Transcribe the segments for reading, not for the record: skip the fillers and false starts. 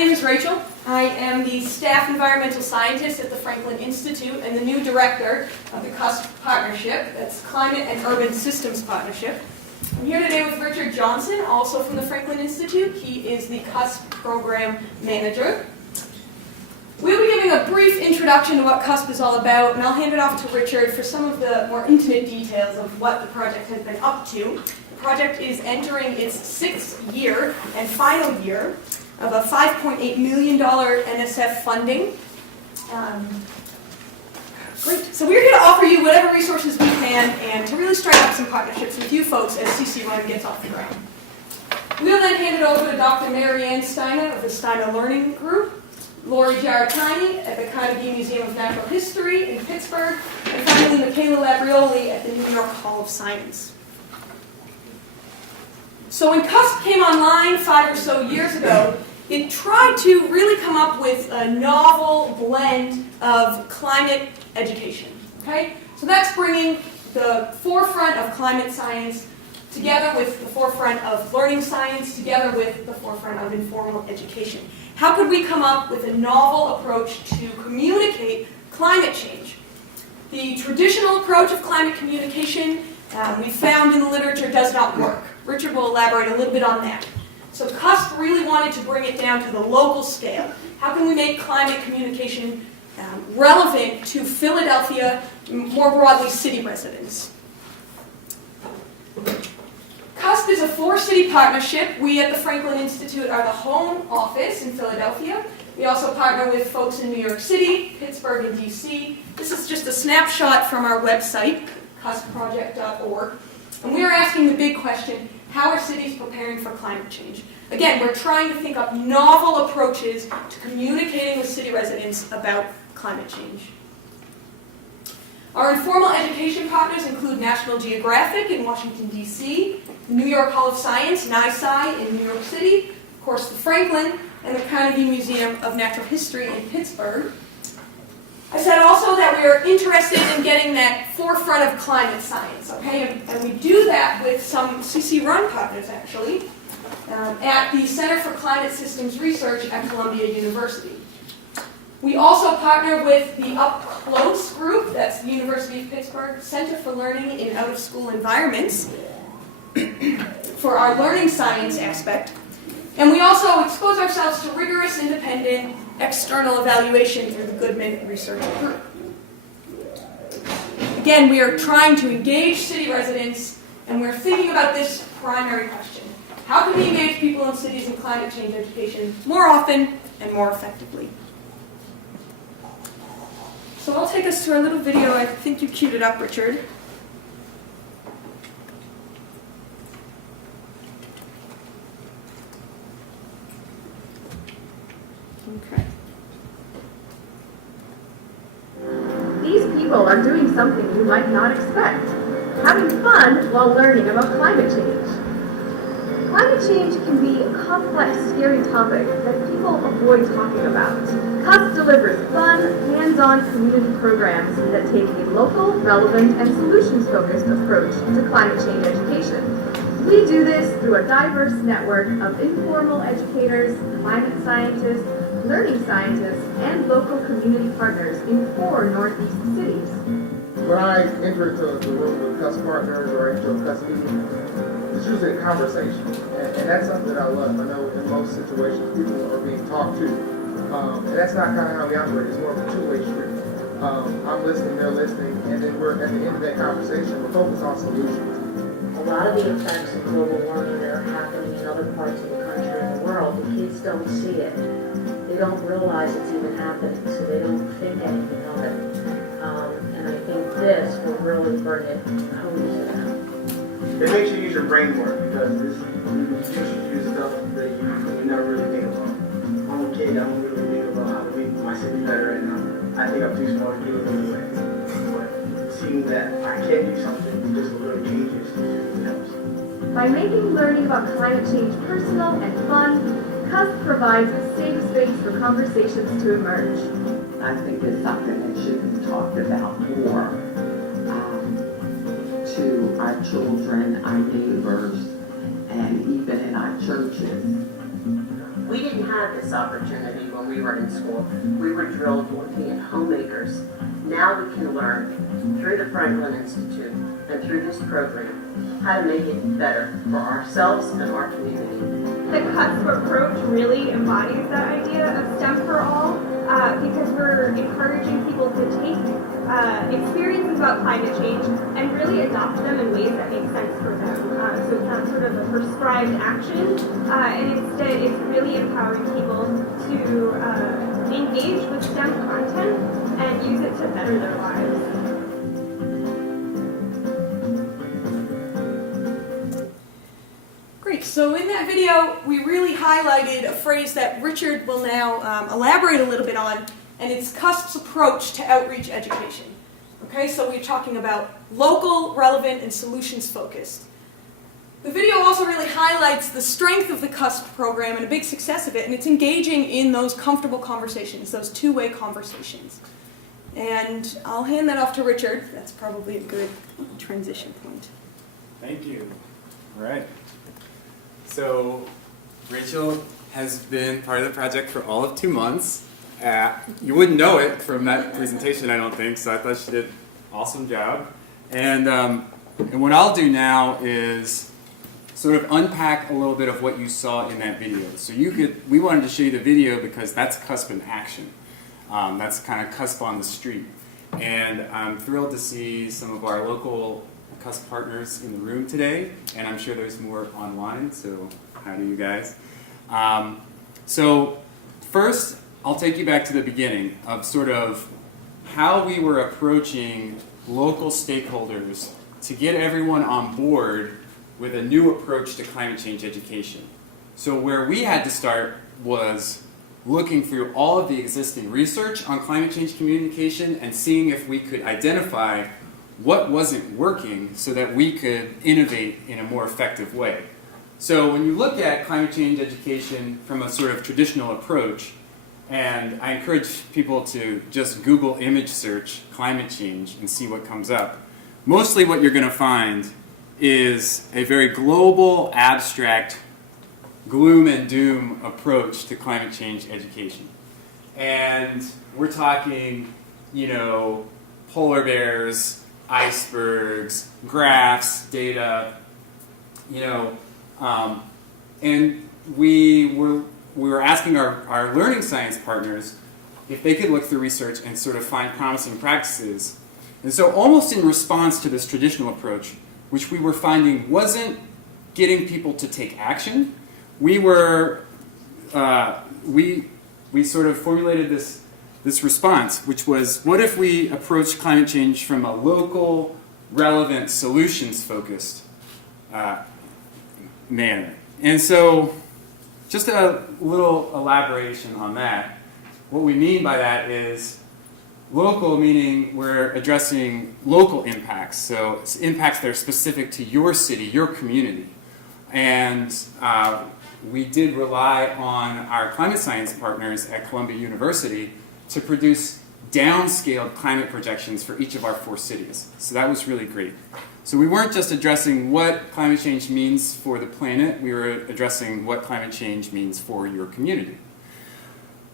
name is Rachel. I am the staff environmental scientist at the Franklin Institute and the new director of the CUSP Partnership, that's Climate and Urban Systems Partnership. I'm here today with Richard Johnson, also from the Franklin Institute. He is the CUSP program manager. We'll be giving a brief introduction to what CUSP is all about, and I'll hand it off to Richard for some of the more intimate details of what the project has been up to. The project is entering its 6th year and final year of a $5.8 million NSF funding. Great. So we're here to offer you whatever resources we can and to really strike up some partnerships with you folks as CC Run gets off the ground. We'll then hand it over to Dr. Marianne Steiner of the Steiner Learning Group, Laurie Giarratani at the Carnegie Museum of Natural History in Pittsburgh, and finally Michaela Labriole at the New York Hall of Science. So when CUSP came online 5 or so years ago, it tried to really come up with a novel blend of climate education. Okay? So that's bringing the forefront of climate science together with the forefront of learning science, together with the forefront of informal education. How could we come up with a novel approach to communicate climate change? The traditional approach of climate communication we found in the literature does not work. Richard will elaborate a little bit on that. So CUSP really wanted to bring it down to the local scale. How can we make climate communication relevant to Philadelphia, more broadly city residents? CUSP is a 4-city partnership. We at the Franklin Institute are the home office in Philadelphia. We also partner with folks in New York City, Pittsburgh, and DC. This is just a snapshot from our website, cusproject.org. And we are asking the big question, how are cities preparing for climate change? Again, we're trying to think up novel approaches to communicating with city residents about climate change. Our informal education partners include National Geographic in Washington, D.C., the New York Hall of Science, NYSCI, in New York City, of course the Franklin, and the Carnegie Museum of Natural History in Pittsburgh. I said also that we are interested in getting that forefront of climate science, okay? And we do that with some CC Run partners, actually, at the Center for Climate Systems Research at Columbia University. We also partner with the Up Close group, that's the University of Pittsburgh Center for Learning in Out-of-School Environments, for our learning science aspect. And we also expose ourselves to rigorous, independent, external evaluation through the Goodman Research Group. Again, we are trying to engage city residents, and we're thinking about this primary question. How can we engage people in cities in climate change education more often and more effectively? So I'll take us to our little video. I think you queued it up, Richard. Okay. These people are doing something you might not expect, having fun while learning about climate change. Climate change can be a complex, scary topic that people avoid talking about. CUSP delivers fun, hands-on community programs that take a local, relevant, and solutions-focused approach to climate change education. We do this through a diverse network of informal educators, climate scientists, learning scientists, and local community partners in 4 Northeast cities. When I enter into the room with CUSP partners or into a CUSP meeting, it's usually a conversation, and that's something that I love. I know in most situations people are being talked to, and that's not kind of how we operate. It's more of a two-way street. I'm listening, they're listening, and then we're at the end of that conversation, we're focused on solutions. A lot of the effects of global warming are happening in other parts of the country and the world. The kids don't see it. They don't realize it's even happening, so they don't think anything of it. And I think this will really bring it home to them. It makes you use your brain more because you should use stuff that you never really think about. I'm a kid, I don't really think about how to make my city better, and I think I'm too smart to do it anyway. But seeing that I can do something, just a little changes, it helps. By making learning about climate change personal and fun, CUSP provides a safe space for conversations to emerge. I think it's something that should be talked about more to our children, our neighbors, and even in our churches. We didn't have had this opportunity when we were in school. We were drilled looking at homemakers. Now we can learn through the Franklin Institute and through this program how to make it better for ourselves and our community. The CUSP approach really embodies that idea of STEM for all because we're encouraging people to take experiences about climate change and really adopt them in ways that make sense for them. So it's not sort of a prescribed action, and instead it's really empowering people to engage with STEM content and use it to better their lives. Great, so in that video, we really highlighted a phrase that Richard will now elaborate a little bit on, and it's CUSP's approach to outreach education. Okay, so we're talking about local, relevant, and solutions-focused. The video also really highlights the strength of the CUSP program and a big success of it, and it's engaging in those comfortable conversations, those two-way conversations. And I'll hand that off to Richard. That's probably a good transition point. Thank you. All right. So Rachel has been part of the project for all of 2 months. You wouldn't know it from that presentation, I don't think, so I thought she did an awesome job. And what I'll do now is sort of unpack a little bit of what you saw in that video. So we wanted to show you the video because that's CUSP in action. That's kind of CUSP on the street. And I'm thrilled to see some of our local CUSP partners in the room today, and I'm sure there's more online, so how do you guys? So first, I'll take you back to the beginning of sort of how we were approaching local stakeholders to get everyone on board with a new approach to climate change education. So where we had to start was looking through all of the existing research on climate change communication and seeing if we could identify what wasn't working so that we could innovate in a more effective way. So when you look at climate change education from a sort of traditional approach, and I encourage people to just Google image search climate change and see what comes up, mostly what you're going to find is a very global, abstract, gloom and doom approach to climate change education. And we're talking, polar bears, icebergs, graphs, data, and we were asking our learning science partners if they could look through research and sort of find promising practices. And so almost in response to this traditional approach, which we were finding wasn't getting people to take action, we sort of formulated this response, which was, what if we approach climate change from a local, relevant, solutions-focused manner? And so, just a little elaboration on that. What we mean by that is local, meaning we're addressing local impacts, so it's impacts that are specific to your city, your community. And we did rely on our climate science partners at Columbia University to produce downscaled climate projections for each of our 4 cities. So that was really great. So we weren't just addressing what climate change means for the planet, we were addressing what climate change means for your community.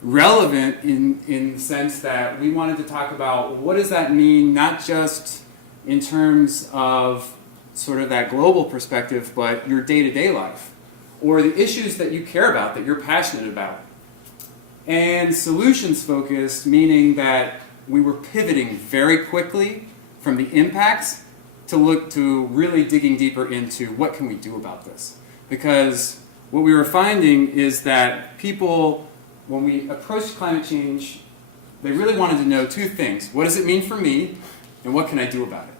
Relevant in the sense that we wanted to talk about what does that mean, not just in terms of sort of that global perspective, but your day-to-day life, or the issues that you care about, that you're passionate about. And solutions-focused, meaning that we were pivoting very quickly from the impacts to look to really digging deeper into what can we do about this. Because what we were finding is that people, when we approached climate change, they really wanted to know 2 things. What does it mean for me, and what can I do about it?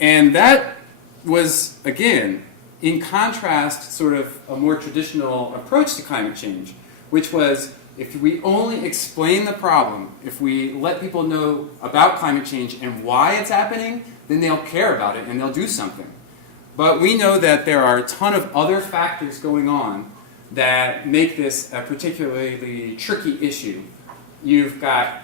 And that was, again, in contrast, sort of a more traditional approach to climate change, which was, if we only explain the problem, if we let people know about climate change and why it's happening, then they'll care about it and they'll do something. But we know that there are a ton of other factors going on that make this a particularly tricky issue. You've got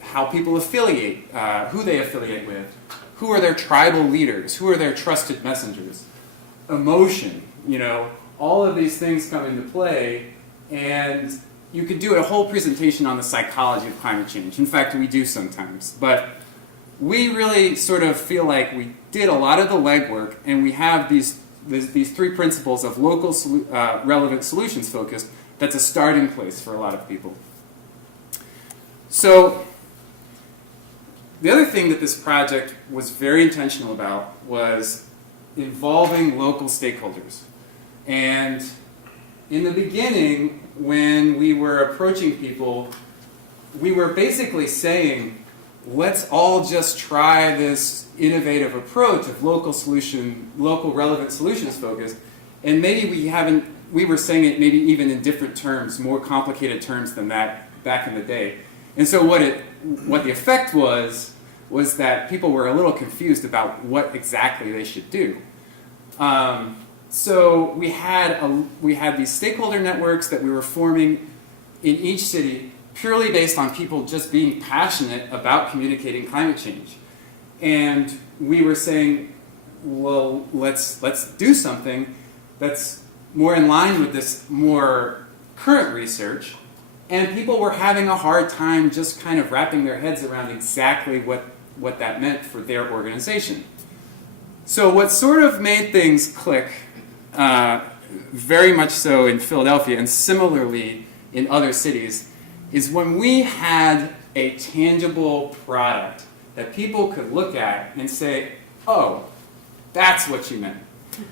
how people affiliate, who they affiliate with, who are their tribal leaders, who are their trusted messengers, emotion, all of these things come into play And you could do a whole presentation on the psychology of climate change. In fact, we do sometimes. But we really sort of feel like we did a lot of the legwork, and we have these three principles of local relevant solutions focused. That's a starting place for a lot of people. So the other thing that this project was very intentional about was involving local stakeholders. And in the beginning, when we were approaching people, we were basically saying, let's all just try this innovative approach of local relevant solutions focused, and maybe we were saying it maybe even in different terms, more complicated terms than that back in the day. And so what the effect was that people were a little confused about what exactly they should do. So we had these stakeholder networks that we were forming in each city purely based on people just being passionate about communicating climate change. And we were saying, well, let's do something that's more in line with this more current research. And people were having a hard time just kind of wrapping their heads around exactly what that meant for their organization. So what sort of made things click, very much so in Philadelphia and similarly in other cities, is when we had a tangible product that people could look at and say, oh, that's what you meant.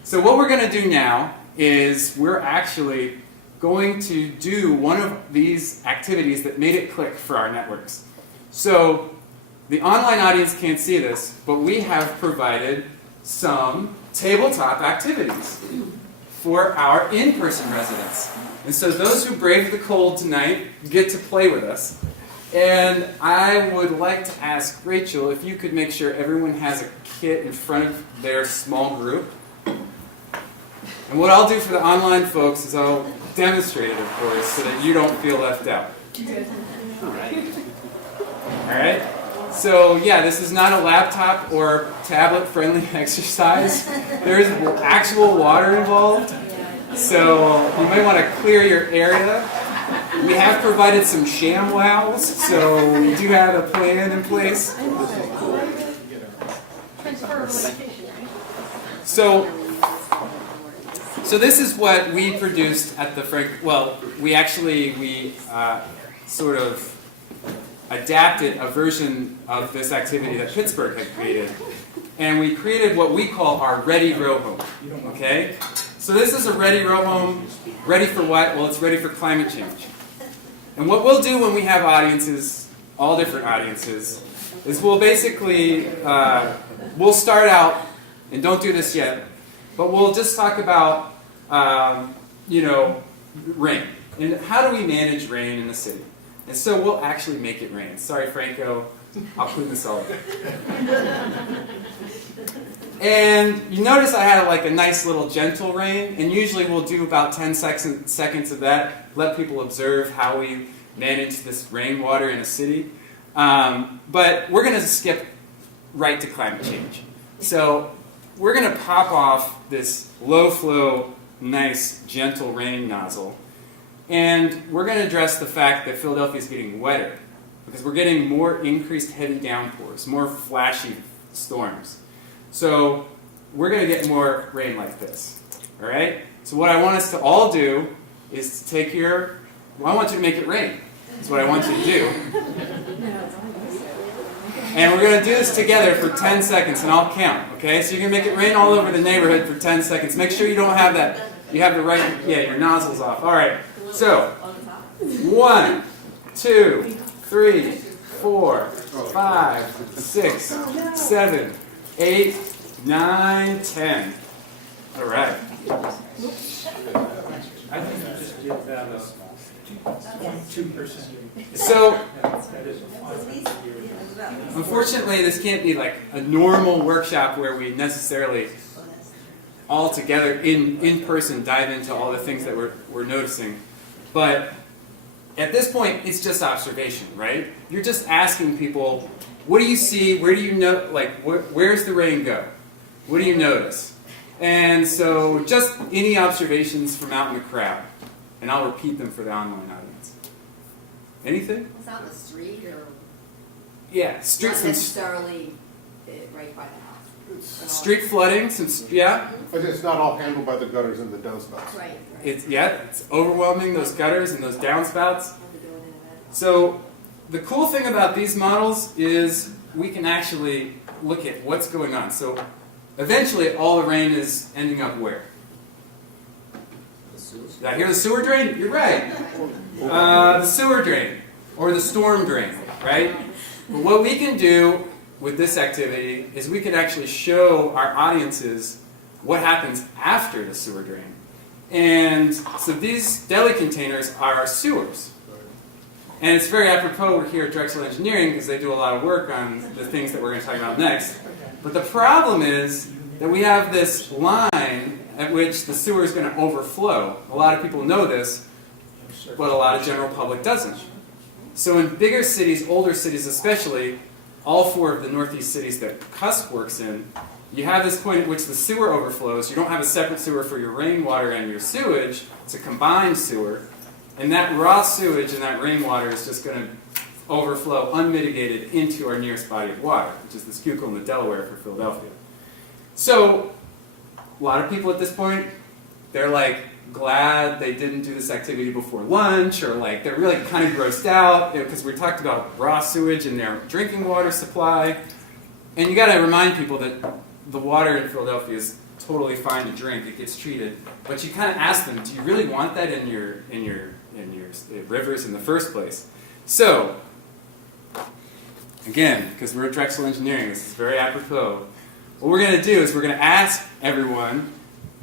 So what we're going to do now is we're actually going to do one of these activities that made it click for our networks. So the online audience can't see this, but we have provided some tabletop activities for our in-person residents. And so those who braved the cold tonight get to play with us. And I would like to ask Rachel if you could make sure everyone has a kit in front of their small group. And what I'll do for the online folks is I'll demonstrate it, of course, so that you don't feel left out. All right? So yeah, this is not a laptop or tablet-friendly exercise. There's actual water involved. So you might want to clear your area. We have provided some ShamWows, so we do have a plan in place. So this is what we produced at the we sort of adapted a version of this activity that Pittsburgh had created. And we created what we call our Ready Row Home. Okay? So this is a Ready Row Home. Ready for what? Well, it's ready for climate change. And what we'll do when we have audiences, all different audiences, is we'll basically, we'll start out, and don't do this yet, but we'll just talk about, rain. And how do we manage rain in the city? And so we'll actually make it rain. Sorry, Franco, I'll clean this all up. And you notice I had a nice little gentle rain, and usually we'll do about 10 seconds of that, let people observe how we manage this rainwater in a city. But we're going to skip right to climate change. So we're going to pop off this low-flow, nice, gentle rain nozzle, and we're going to address the fact that Philadelphia is getting wetter, because we're getting more increased heavy downpours, more flashy storms. So we're going to get more rain like this, all right? So what I want us to all do is to take I want you to make it rain. That's what I want you to do. And we're going to do this together for 10 seconds, and I'll count, okay? So you can make it rain all over the neighborhood for 10 seconds. Make sure you don't have that. You have the right, your nozzle's off. All right. So 1, 2, 3, 4, 5, 6, 7, 8, 9, 10. All right. I think you just give that a 2%. So, unfortunately, this can't be like a normal workshop where we necessarily all together in person dive into all the things that we're noticing. But at this point, it's just observation, right? You're just asking people, what do you see? Where do you know? Where's the rain go? What do you notice? And so, just any observations from out in the crowd. and I'll repeat them for the online audience. Anything? It's on the street or Yeah, not street necessarily right by the house. street flooding. Yeah, But it's not all handled by the gutters and the downspouts. Right. it's overwhelming, those gutters and those downspouts. So the cool thing about these models is we can actually look at what's going on. So eventually all the rain is ending up where? Did I hear the sewer drain? You're right. The sewer drain or the storm drain, right? But what we can do with this activity is we can actually show our audiences what happens after the sewer drain. And so these deli containers are our sewers. And it's very apropos we're here at Drexel Engineering because they do a lot of work on the things that we're going to talk about next. But the problem is that we have this line at which the sewer is going to overflow. A lot of people know this, but a lot of general public doesn't. So in bigger cities, older cities especially, all four of the northeast cities that CUSP works in, you have this point at which the sewer overflows. You don't have a separate sewer for your rainwater and your sewage. It's a combined sewer. And that raw sewage and that rainwater is just going to overflow unmitigated into our nearest body of water, which is the Schuylkill and the Delaware for Philadelphia. So a lot of people at this point, they're like glad they didn't do this activity before lunch, or like they're really kind of grossed out because we talked about raw sewage in their drinking water supply. And you got to remind people that the water in Philadelphia is totally fine to drink. It gets treated, but you kind of ask them, do you really want that in your rivers in the first place? So again, because we're at Drexel Engineering, this is very apropos. What we're going to do is we're going to ask everyone,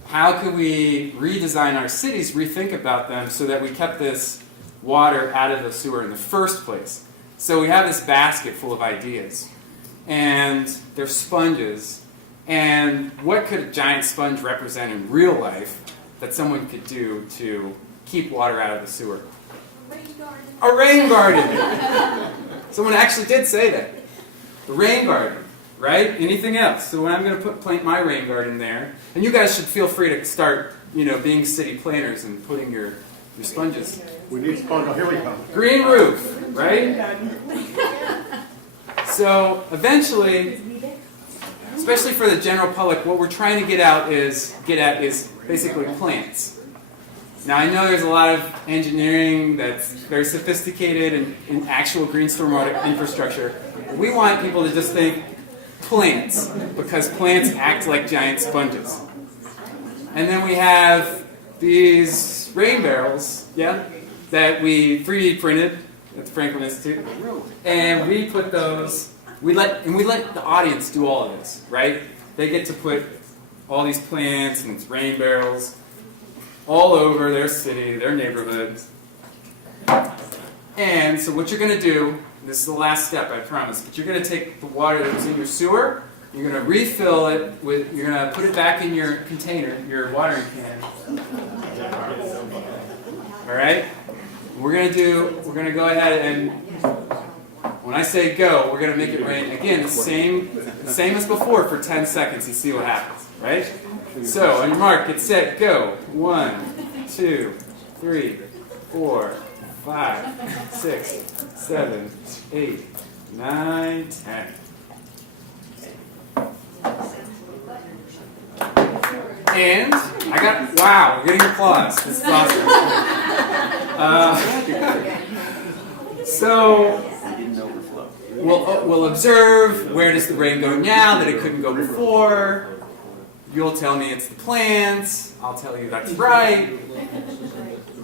how could we redesign our cities, rethink about them so that we kept this water out of the sewer in the first place? So we have this basket full of ideas, and they're sponges. And what could a giant sponge represent in real life that someone could do to keep water out of the sewer? A rain garden. Someone actually did say that. The rain garden, right? Anything else? So when I'm going to plant my rain garden there, and you guys should feel free to start, being city planners and putting your sponges. We need sponge. Oh, here we come. Green roof, right? So eventually, especially for the general public, what we're trying to get at is basically plants. Now I know there's a lot of engineering that's very sophisticated in actual green stormwater infrastructure. We want people to just think plants, because plants act like giant sponges. And then we have these rain barrels, that we 3D printed at the Franklin Institute, and we put those. We let the audience do all of this, right? They get to put all these plants and these rain barrels all over their city, their neighborhood. And so what you're going to do, this is the last step, I promise, but you're going to take the water that was in your sewer, you're going to refill it you're going to put it back in your container, your watering can. All right? We're going to go ahead and, when I say go, we're going to make it rain, again, the same as before for 10 seconds and see what happens, right? So, on your mark, get set, go. 1, 2, 3, 4, 5, 6, 7, 8, 9, 10. And wow, we're getting applause. This is awesome. So, we'll observe, where does the rain go now that it couldn't go before? You'll tell me it's the plants. I'll tell you that's right.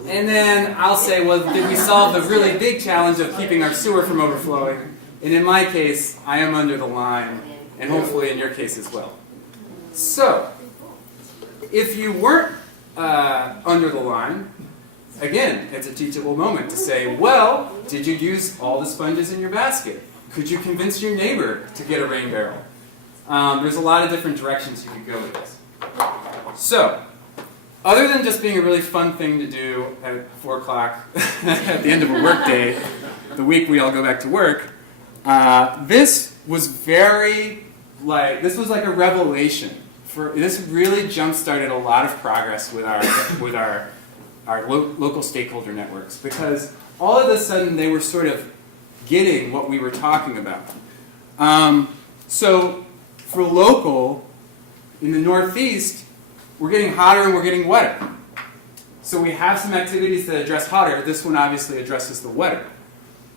And then I'll say, well, did we solve the really big challenge of keeping our sewer from overflowing? And in my case, I am under the line, and hopefully in your case as well. So, if you weren't under the line, again, it's a teachable moment to say, well, did you use all the sponges in your basket? Could you convince your neighbor to get a rain barrel? There's a lot of different directions you could go with this. So, other than just being a really fun thing to do at 4 o'clock at the end of a work day, the week we all go back to work, this was this was like a revelation. This really jump-started a lot of progress with our our local stakeholder networks, because all of a sudden they were sort of getting what we were talking about. So for local, in the Northeast, we're getting hotter and we're getting wetter. So we have some activities that address hotter. This one obviously addresses the wetter.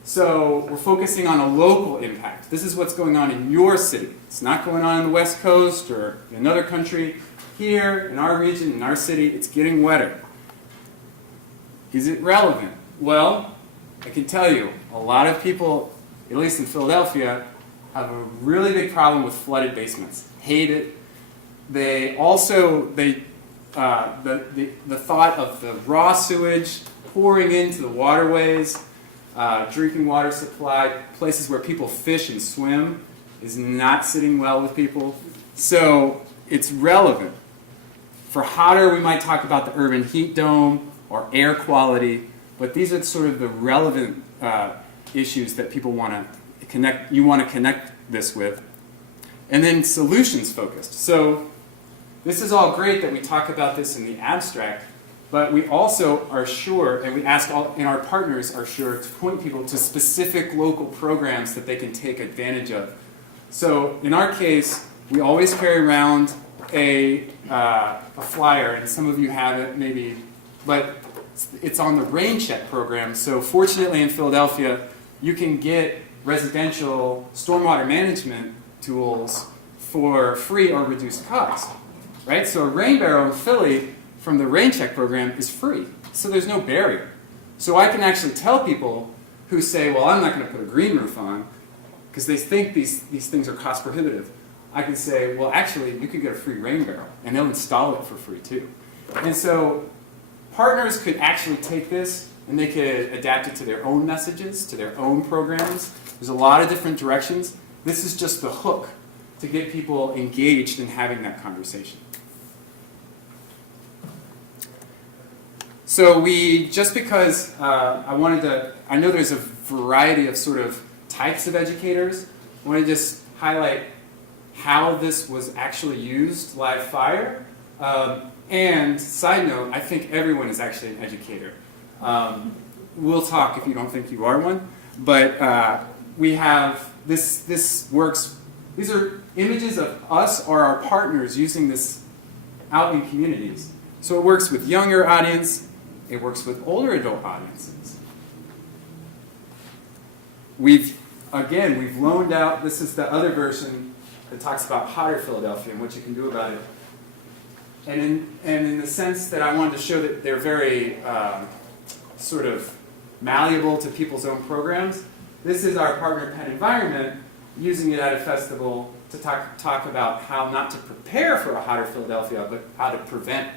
So we're focusing on a local impact. This is what's going on in your city. It's not going on in the West Coast or in another country. Here, in our region, in our city, it's getting wetter. Is it relevant? Well, I can tell you, a lot of people, at least in Philadelphia, have a really big problem with flooded basements. Hate it. They also, the thought of the raw sewage pouring into the waterways, drinking water supply, places where people fish and swim, is not sitting well with people. So it's relevant. For hotter, we might talk about the urban heat dome or air quality, but these are sort of the relevant issues that people want to connect. You want to connect this with, and then solutions focused. So this is all great that we talk about this in the abstract, but we also are sure, and we ask all, and our partners are sure to point people to specific local programs that they can take advantage of. So in our case, we always carry around a flyer, and some of you have it maybe, but it's on the rain check program. So fortunately in Philadelphia, you can get residential stormwater management tools for free or reduced cost, right? So a rain barrel in Philly from the rain check program is free, so there's no barrier. So I can actually tell people who say, well, I'm not going to put a green roof on because they think these things are cost prohibitive. I can say, well, actually, you could get a free rain barrel, and they'll install it for free too. And so partners could actually take this, and they could adapt it to their own messages, to their own programs. There's a lot of different directions. This is just the hook to get people engaged in having that conversation. So just because I know there's a variety of sort of types of educators, I want to just highlight how this was actually used live fire. And side note, I think everyone is actually an educator. We'll talk if you don't think you are one. But we have, this works, these are images of us or our partners using this out in communities. So it works with younger audience, it works with older adult audiences. We've loaned out, this is the other version that talks about hotter Philadelphia and what you can do about it. And in the sense that I wanted to show that they're very sort of malleable to people's own programs, this is our partner Penn Environment using it at a festival to talk about how not to prepare for a hotter Philadelphia, but how to prevent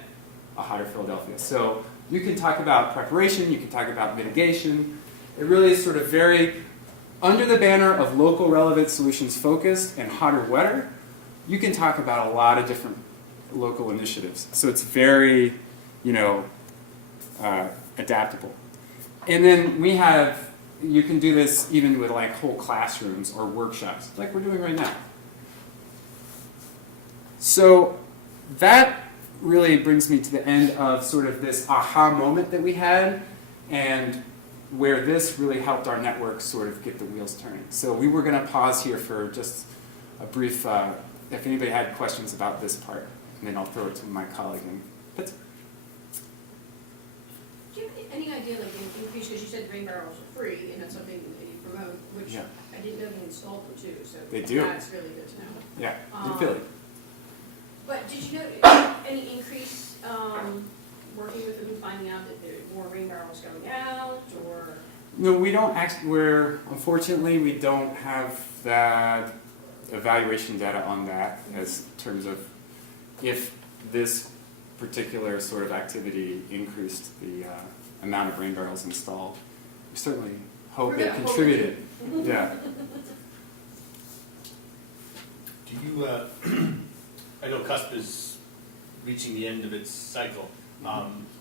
a hotter Philadelphia. So you can talk about preparation, you can talk about mitigation. It really is sort of very, under the banner of local relevant solutions focused and hotter wetter, you can talk about a lot of different local initiatives. So it's very, adaptable. And then you can do this even with like whole classrooms or workshops, like we're doing right now. So that really brings me to the end of sort of this aha moment that we had, and where this really helped our network sort of get the wheels turning. So we were going to pause here for just a brief, if anybody had questions about this part, and then I'll throw it to my colleague in Pittsburgh. Do you have any idea, like, an increase, because you said rain barrels are free, and that's something that you promote, which Yeah. I didn't know they installed them too, so They do. that's really good to know. Yeah, in Philly. But did you know any increase working with them and finding out that there are more rain barrels going out, or? No, we don't actually, unfortunately, we don't have that evaluation data on that as terms of if this particular sort of activity increased the amount of rain barrels installed. We certainly hope it contributed. Yeah. Do you, I know CUSP is reaching the end of its cycle.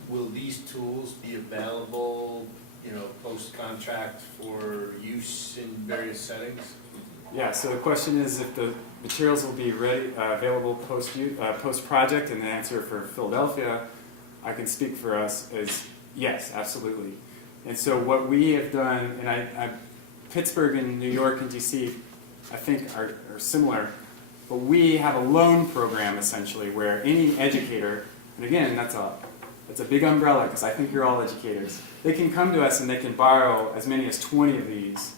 Will these tools be available, post-contract for use in various settings? Yeah, so the question is if the materials will be ready, available post-project, and the answer for Philadelphia, I can speak for us, is Yes, absolutely. And so what we have done, and Pittsburgh and New York and DC, I think are similar, but we have a loan program essentially where any educator, and again, that's a big umbrella because I think you're all educators, they can come to us and they can borrow as many as 20 of these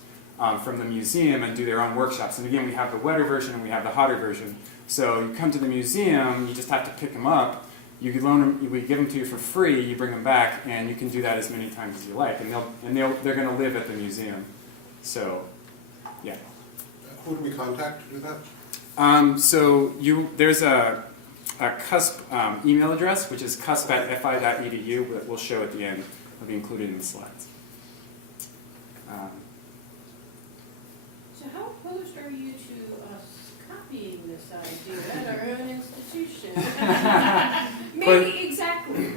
from the museum and do their own workshops. And again, we have the wetter version and we have the hotter version. So you come to the museum, you just have to pick them up. You can loan them, we give them to you for free. You bring them back, and you can do that as many times as you like. And they're going to live at the museum. So, yeah. Who do we contact to do that? There's a CUSP email address, which is cusp@fi.edu, that we'll show at the end. It'll be included in the slides. So how opposed are you to us copying this idea at our own institution? Maybe exactly.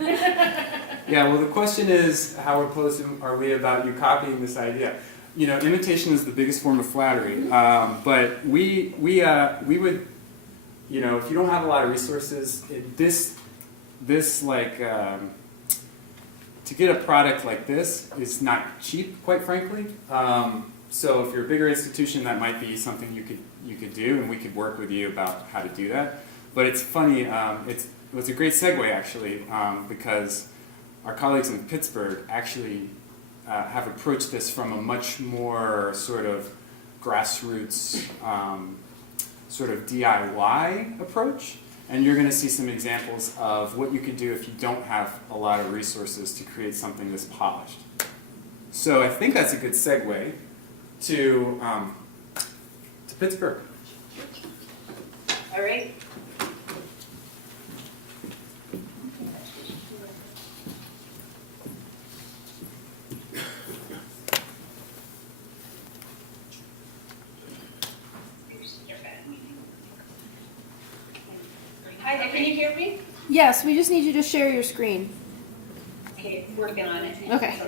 Yeah, well, the question is, how opposed are we about you copying this idea? You know, imitation is the biggest form of flattery, but we would, you know, if you don't have a lot of resources, to get a product like this is not cheap, quite frankly. So if you're a bigger institution, that might be something you could do, and we could work with you about how to do that. But it's funny, it was a great segue actually, because our colleagues in Pittsburgh actually have approached this from a much more sort of grassroots, sort of DIY approach. And you're going to see some examples of what you can do if you don't have a lot of resources to create something this polished. So I think that's a good segue to Pittsburgh. All right. Hi there, can you hear me? Yes, we just need you to share your screen. Okay, working on it. Okay.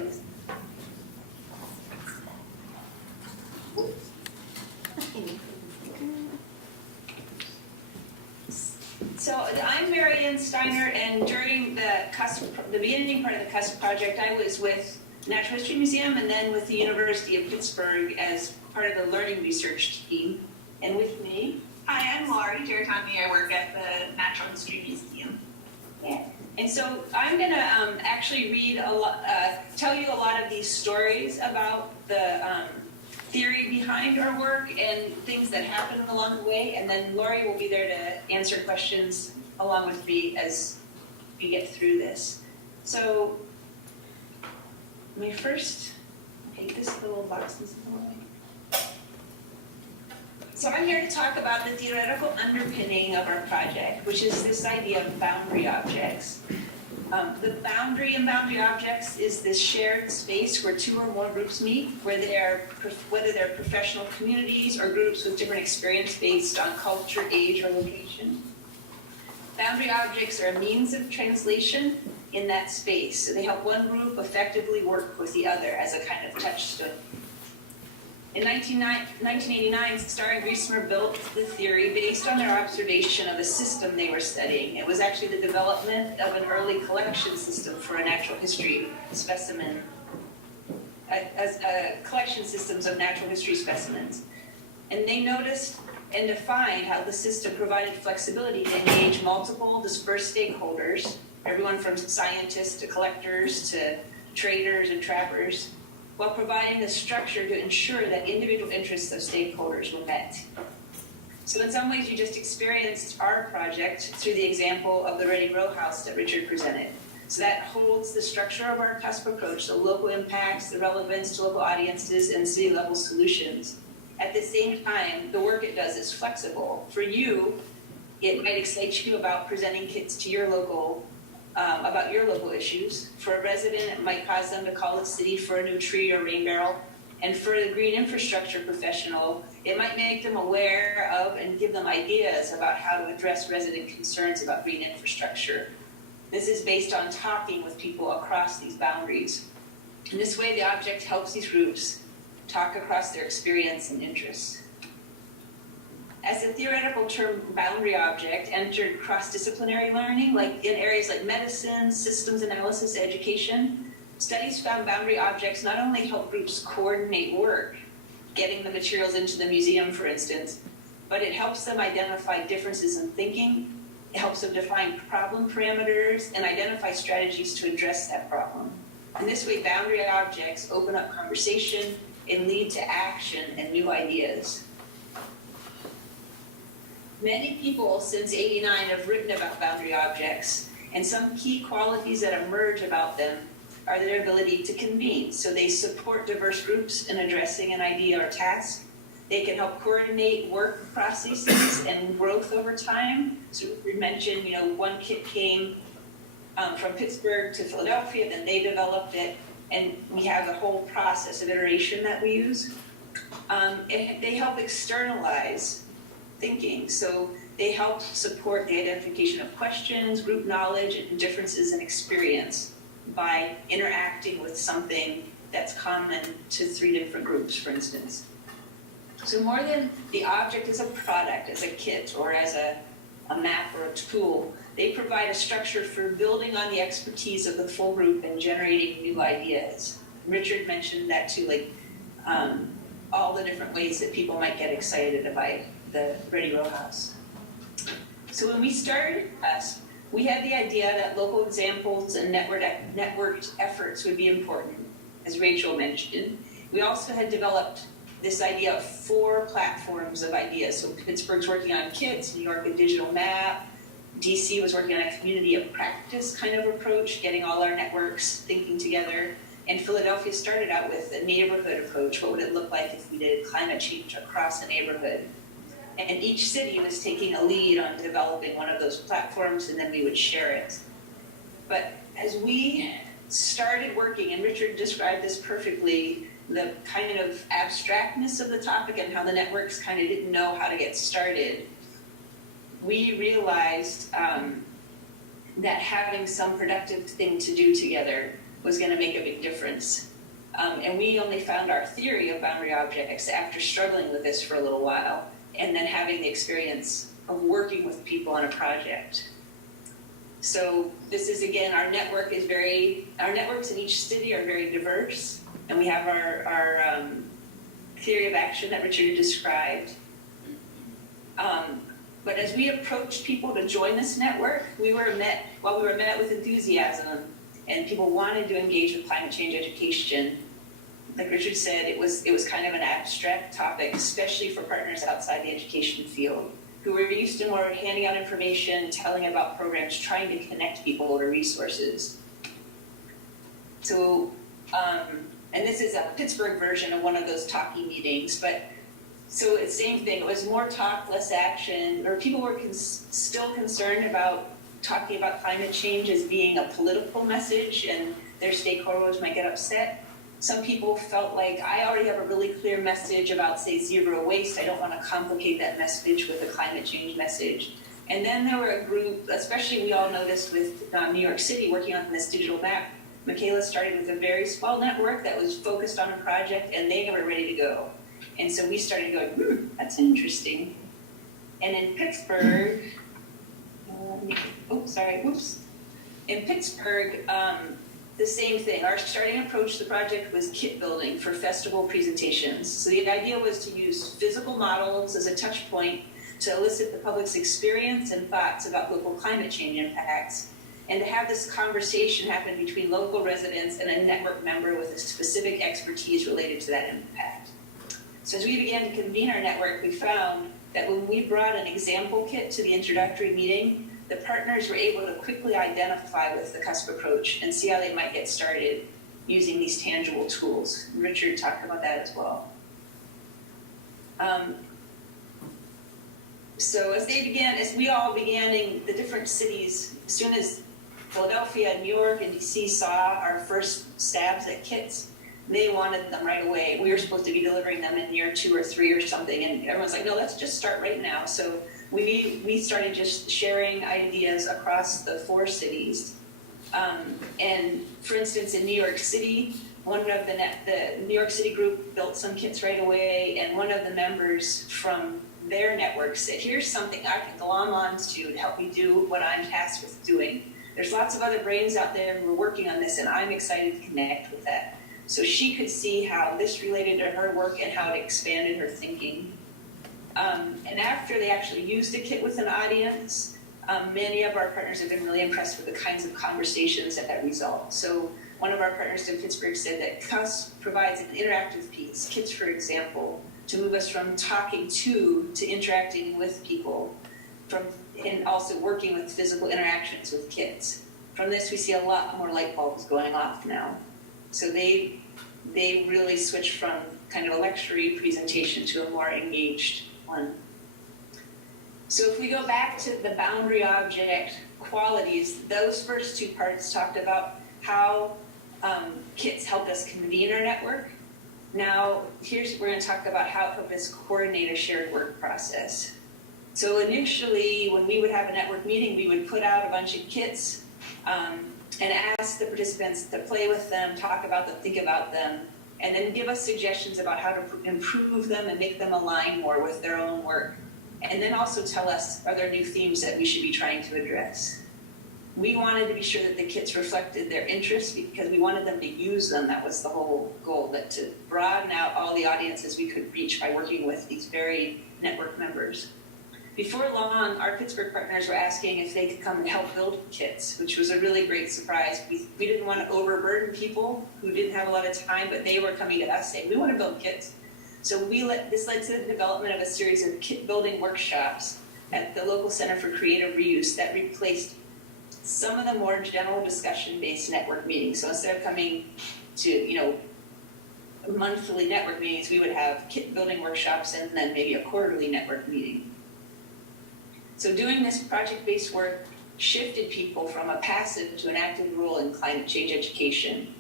So I'm Marianne Steiner, and during the beginning part of the CUSP project, I was with Natural History Museum and then with the University of Pittsburgh as part of the learning research team. And with me, hi, I'm Laurie Giarratani. I work at the Natural History Museum. yeah. And so I'm going to actually read tell you a lot of these stories about the theory behind our work and things that happen along the way, and then Laurie will be there to answer questions along with me as we get through this. So my first, take this little box is in the way. So I'm here to talk about the theoretical underpinning of our project, which is this idea of boundary objects. The boundary in boundary objects is this shared space where two or more groups meet, whether they're professional communities or groups with different experience based on culture, age, or location. Boundary objects are a means of translation in that space, so they help one group effectively work with the other as a kind of touchstone. In 1989, Starr and Griesmer built the theory based on their observation of a system they were studying. It was actually the development of an early collection system for a natural history specimen, as collection systems of natural history specimens. And they noticed and defined how the system provided flexibility to engage multiple dispersed stakeholders, everyone from scientists to collectors to traders and trappers, while providing the structure to ensure that individual interests of stakeholders were met. So in some ways, you just experienced our project through the example of the ready grow house that Richard presented. So that holds the structure of our CUSP approach, the local impacts, the relevance to local audiences, and city-level solutions. At the same time, the work it does is flexible. For you, it might excite you about presenting kits to your local about your local issues. For a resident, it might cause them to call the city for a new tree or rain barrel. And for the green infrastructure professional, it might make them aware of and give them ideas about how to address resident concerns about green infrastructure. This is based on talking with people across these boundaries. In this way, the object helps these groups talk across their experience and interests. As the theoretical term boundary object entered cross-disciplinary learning, like in areas like medicine, systems analysis, education, Studies found boundary objects not only help groups coordinate work, getting the materials into the museum, for instance, but it helps them identify differences in thinking, it helps them define problem parameters, and identify strategies to address that problem. In this way, boundary objects open up conversation and lead to action and new ideas. Many people since '89 have written about boundary objects, and some key qualities that emerge about them are their ability to convene. So they support diverse groups in addressing an idea or task. They can help coordinate work processes and growth over time. So we mentioned, one kit came from Pittsburgh to Philadelphia, then they developed it, and we have a whole process of iteration that we use. And they help externalize thinking. So they help support the identification of questions, group knowledge, and differences in experience by interacting with something that's common to 3 different groups, for instance. So more than the object as a product, as a kit, or as a map or a tool, they provide a structure for building on the expertise of the full group and generating new ideas. Richard mentioned that too, all the different ways that people might get excited about the Ready Row House. So when we started us, we had the idea that local examples and networked efforts would be important, as Rachel mentioned. We also had developed this idea of 4 platforms of ideas. So Pittsburgh's working on kits, New York a digital map, DC was working on a community of practice kind of approach, getting all our networks thinking together. And Philadelphia started out with a neighborhood approach. What would it look like if we did climate change across a neighborhood? And each city was taking a lead on developing one of those platforms, and then we would share it. But as we started working, and Richard described this perfectly, the kind of abstractness of the topic and how the networks kind of didn't know how to get started, we realized that having some productive thing to do together was going to make a big difference. And we only found our theory of boundary objects after struggling with this for a little while, and then having the experience of working with people on a project. So this is, again, our networks in each city are very diverse, and we have our theory of action that Richard described. But as we approached people to join this network, we were met with enthusiasm, and people wanted to engage with climate change education. Like Richard said, it was kind of an abstract topic, especially for partners outside the education field, who were used to more handing out information, telling about programs, trying to connect people to resources. So, and this is a Pittsburgh version of one of those talking meetings, but so it's the same thing. It was more talk, less action, or people were still concerned about talking about climate change as being a political message, and their stakeholders might get upset. Some people felt like, I already have a really clear message about, say, zero waste. I don't want to complicate that message with a climate change message. And then there were a group, especially we all noticed with New York City working on this digital map. Michaela started with a very small network that was focused on a project, and they were ready to go. And so we started going, that's interesting. And in Pittsburgh, in Pittsburgh, the same thing. Our starting approach to the project was kit building for festival presentations. So the idea was to use physical models as a touch point to elicit the public's experience and thoughts about local climate change impacts, and to have this conversation happen between local residents and a network member with a specific expertise related to that impact. So as we began to convene our network, we found that when we brought an example kit to the introductory meeting, the partners were able to quickly identify with the CUSP approach and see how they might get started using these tangible tools. Richard talked about that as well. So as we all began in the different cities, as soon as Philadelphia, New York, and DC saw our first stabs at kits, they wanted them right away. We were supposed to be delivering them in year 2 or 3 or something, and everyone's like, no, let's just start right now. So we started just sharing ideas across the 4 cities. And for instance, in New York City, one of the New York City group built some kits right away, and one of the members from their network said, here's something I can glom onto to help me do what I'm tasked with doing. There's lots of other brains out there who are working on this, and I'm excited to connect with that. So she could see how this related to her work and how it expanded her thinking. And after they actually used the kit with an audience, many of our partners have been really impressed with the kinds of conversations that result. So one of our partners in Pittsburgh said that CUS provides an interactive piece, kits for example, to move us from talking to interacting with people, and also working with physical interactions with kids. From this, we see a lot more light bulbs going off now. So they really switched from kind of a lecture-y presentation to a more engaged one. So if we go back to the boundary object qualities, those first two parts talked about how kits helped us convene our network. Now, we're going to talk about how it helped us coordinate a shared work process. So initially, when we would have a network meeting, we would put out a bunch of kits and ask the participants to play with them, talk about them, think about them, and then give us suggestions about how to improve them and make them align more with their own work. And then also tell us, are there new themes that we should be trying to address? We wanted to be sure that the kits reflected their interests because we wanted them to use them. That was the whole goal, that to broaden out all the audiences we could reach by working with these varied network members. Before long, our Pittsburgh partners were asking if they could come and help build kits, which was a really great surprise. We didn't want to overburden people who didn't have a lot of time, but they were coming to us saying, we want to build kits. So this led to the development of a series of kit building workshops at the local Center for Creative Reuse that replaced some of the more general discussion-based network meetings. So instead of coming to, monthly network meetings, we would have kit building workshops and then maybe a quarterly network meeting. So doing this project-based work shifted people from a passive to an active role in climate change education.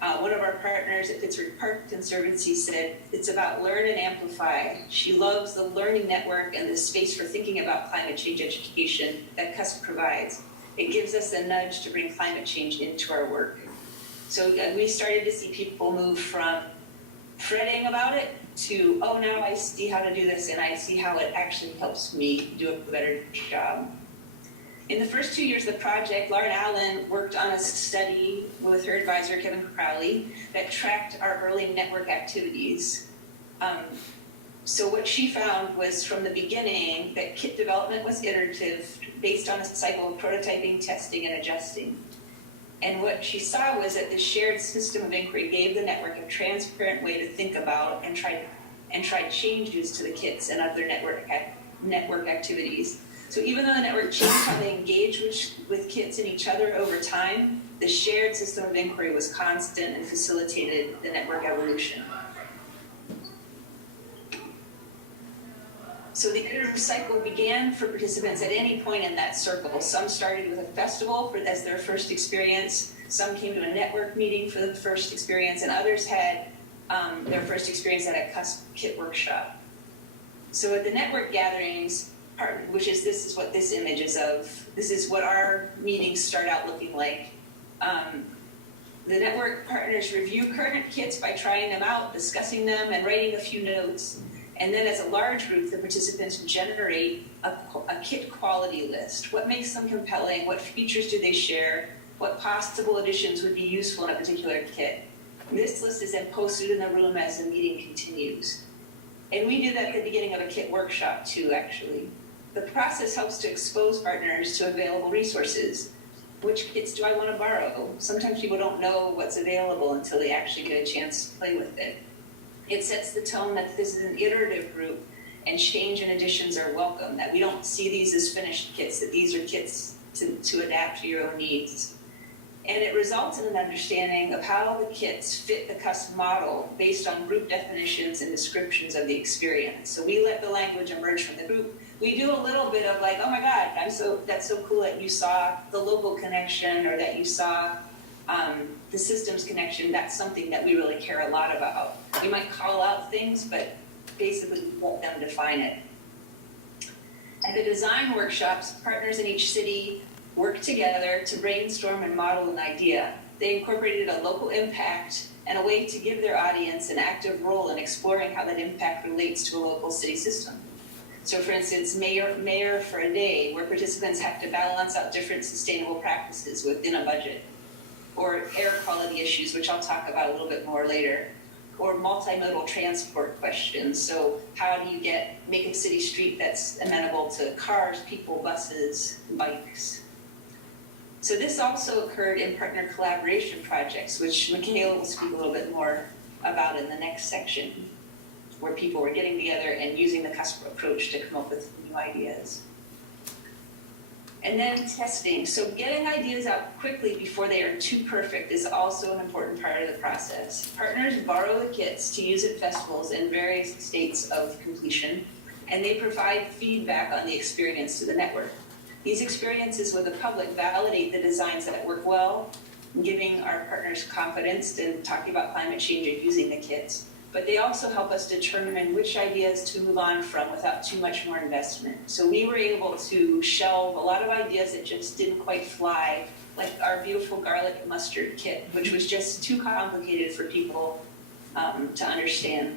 One of our partners at Pittsburgh Park Conservancy said, it's about learn and amplify. She loves the learning network and the space for thinking about climate change education that CUSP provides. It gives us a nudge to bring climate change into our work. So we started to see people move from fretting about it to, oh, now I see how to do this and I see how it actually helps me do a better job. In the first 2 years of the project, Laurie and Allen worked on a study with her advisor, Kevin Crowley, that tracked our early network activities. So what she found was from the beginning that kit development was iterative, based on a cycle of prototyping, testing, and adjusting. And what she saw was that this shared system of inquiry gave the network a transparent way to think about and try changes to the kits and other network activities. So even though the network changed how they engage with kits and each other over time, the shared system of inquiry was constant and facilitated the network evolution. So the iterative cycle began for participants at any point in that circle. Some started with a festival as their first experience. Some came to a network meeting for the first experience, and others had their first experience at a CUSP kit workshop. So at the network gatherings, this is what this image is of. This is what our meetings start out looking like. The network partners review current kits by trying them out, discussing them, and writing a few notes. And then as a large group, the participants generate a kit quality list. What makes them compelling? What features do they share? What possible additions would be useful in a particular kit? And this list is then posted in the room as the meeting continues. And we do that at the beginning of a kit workshop too, actually. The process helps to expose partners to available resources. Which kits do I want to borrow? Sometimes people don't know what's available until they actually get a chance to play with it. It sets the tone that this is an iterative group and change and additions are welcome, that we don't see these as finished kits, that these are kits to adapt to your own needs. And it results in an understanding of how the kits fit the CUSP model based on group definitions and descriptions of the experience. So we let the language emerge from the group. We do a little bit of like, oh my God, that's so cool that you saw the local connection or that you saw the systems connection. That's something that we really care a lot about. We might call out things, but basically let them define it. At the design workshops, partners in each city worked together to brainstorm and model an idea. They incorporated a local impact and a way to give their audience an active role in exploring how that impact relates to a local city system. So for instance, mayor for a day, where participants have to balance out different sustainable practices within a budget, or air quality issues, which I'll talk about a little bit more later, or multimodal transport questions. So how do you make a city street that's amenable to cars, people, buses, bikes? So this also occurred in partner collaboration projects, which Michaela will speak a little bit more about in the next section, where people were getting together and using the CUSP approach to come up with new ideas. And then testing. So getting ideas out quickly before they are too perfect is also an important part of the process. Partners borrow the kits to use at festivals in various states of completion, and they provide feedback on the experience to the network. These experiences with the public validate the designs that work well, giving our partners confidence in talking about climate change and using the kits. But they also help us determine which ideas to move on from without too much more investment. So we were able to shelve a lot of ideas that just didn't quite fly, like our beautiful garlic mustard kit, which was just too complicated for people to understand.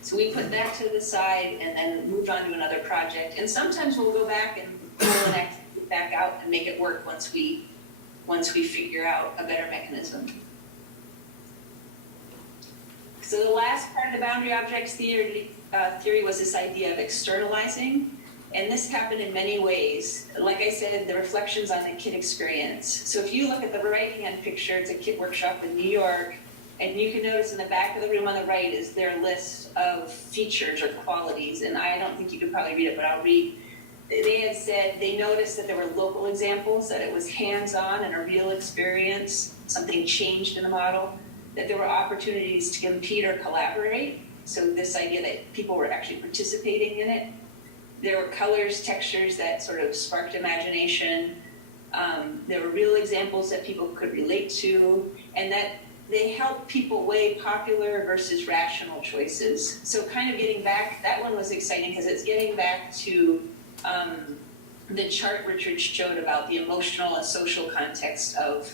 So we put that to the side and then moved on to another project. And sometimes we'll go back and pull an activity back out and make it work once we figure out a better mechanism. So the last part of the boundary objects theory was this idea of externalizing, and this happened in many ways. Like I said, the reflections on the kit experience. So if you look at the right-hand picture, it's a kit workshop in New York, and you can notice in the back of the room on the right is their list of features or qualities, and I don't think you could probably read it, but I'll read. They had said they noticed that there were local examples, that it was hands-on and a real experience, something changed in the model, that there were opportunities to compete or collaborate. So this idea that people were actually participating in it. There were colors, textures that sort of sparked imagination. There were real examples that people could relate to, and that they helped people weigh popular versus rational choices. So kind of getting back, that one was exciting because it's getting back to the chart Richard showed about the emotional and social context of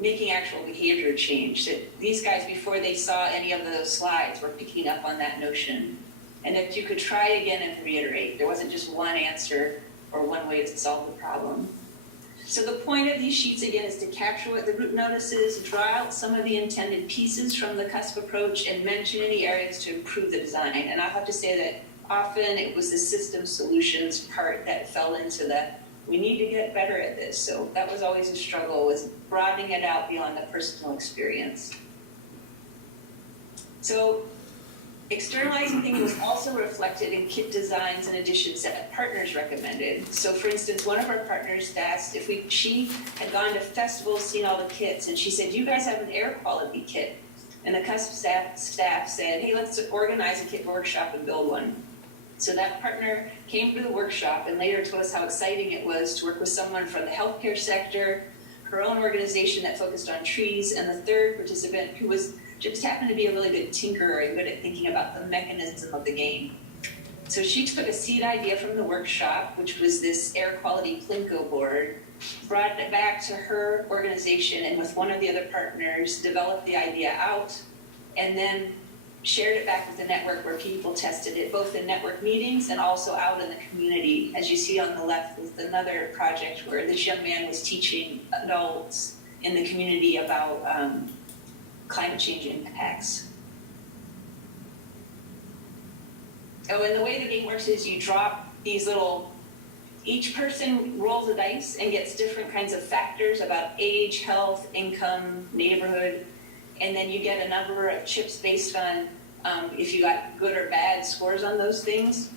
making actual behavior change. That these guys, before they saw any of those slides, were picking up on that notion. And that you could try again and reiterate. There wasn't just one answer or one way to solve the problem. So the point of these sheets, again, is to capture what the group notices, draw out some of the intended pieces from the CUSP approach, and mention any areas to improve the design. And I'll have to say that often it was the system solutions part that fell into the, we need to get better at this. So that was always a struggle, was broadening it out beyond the personal experience. So externalizing thinking was also reflected in kit designs and additions that partners recommended. So for instance, one of our partners asked if she had gone to festivals, seen all the kits, and she said, do you guys have an air quality kit? And the CUSP staff said, hey, let's organize a kit workshop and build one. So that partner came to the workshop and later told us how exciting it was to work with someone from the healthcare sector, her own organization that focused on trees, and the third participant who was just happened to be a really good tinkerer and good at thinking about the mechanism of the game. So she took a seed idea from the workshop, which was this air quality Plinko board, brought it back to her organization, and with one of the other partners, developed the idea out, and then shared it back with the network where people tested it, both in network meetings and also out in the community. As you see on the left with another project where this young man was teaching adults in the community about climate change impacts. Oh, and the way the game works is you drop these little, each person rolls a dice and gets different kinds of factors about age, health, income, neighborhood, and then you get a number of chips based on if you got good or bad scores on those things,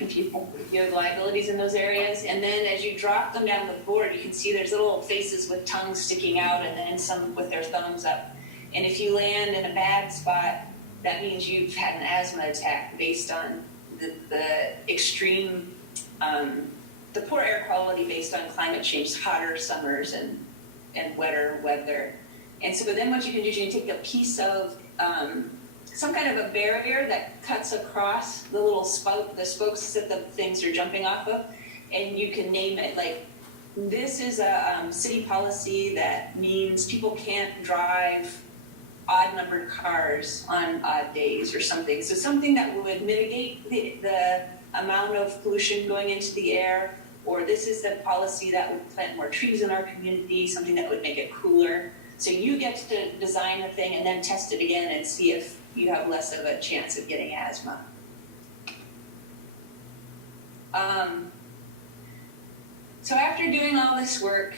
if you have liabilities in those areas. And then as you drop them down the board, you can see there's little faces with tongues sticking out and then some with their thumbs up. And if you land in a bad spot, that means you've had an asthma attack based on the extreme, the poor air quality based on climate change, hotter summers and wetter weather. And so then what you can do is you can take a piece of some kind of a barrier that cuts across the little the spokes that the things are jumping off of, and you can name it. Like, this is a city policy that means people can't drive odd numbered cars on odd days or something. So something that would mitigate the amount of pollution going into the air, or this is the policy that would plant more trees in our community, something that would make it cooler. So you get to design the thing and then test it again and see if you have less of a chance of getting asthma. So after doing all this work,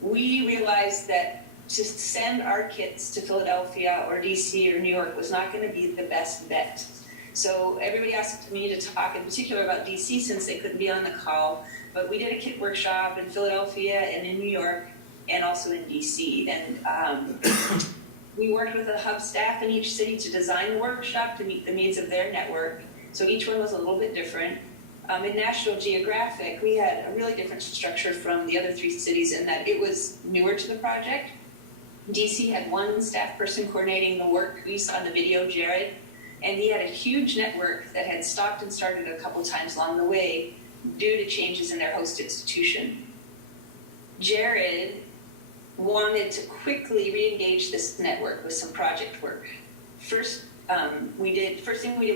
we realized that to send our kids to Philadelphia or DC or New York was not going to be the best bet. So everybody asked me to talk in particular about DC since they couldn't be on the call, but we did a kit workshop in Philadelphia and in New York and also in DC. And we worked with a hub staff in each city to design the workshop to meet the needs of their network. So each one was a little bit different. In National Geographic, we had a really different structure from the other 3 cities in that it was newer to the project. DC had one staff person coordinating the work. We saw in the video, Jared, and he had a huge network that had stopped and started a couple times along the way due to changes in their host institution. Jared wanted to quickly re-engage this network with some project work. First thing we did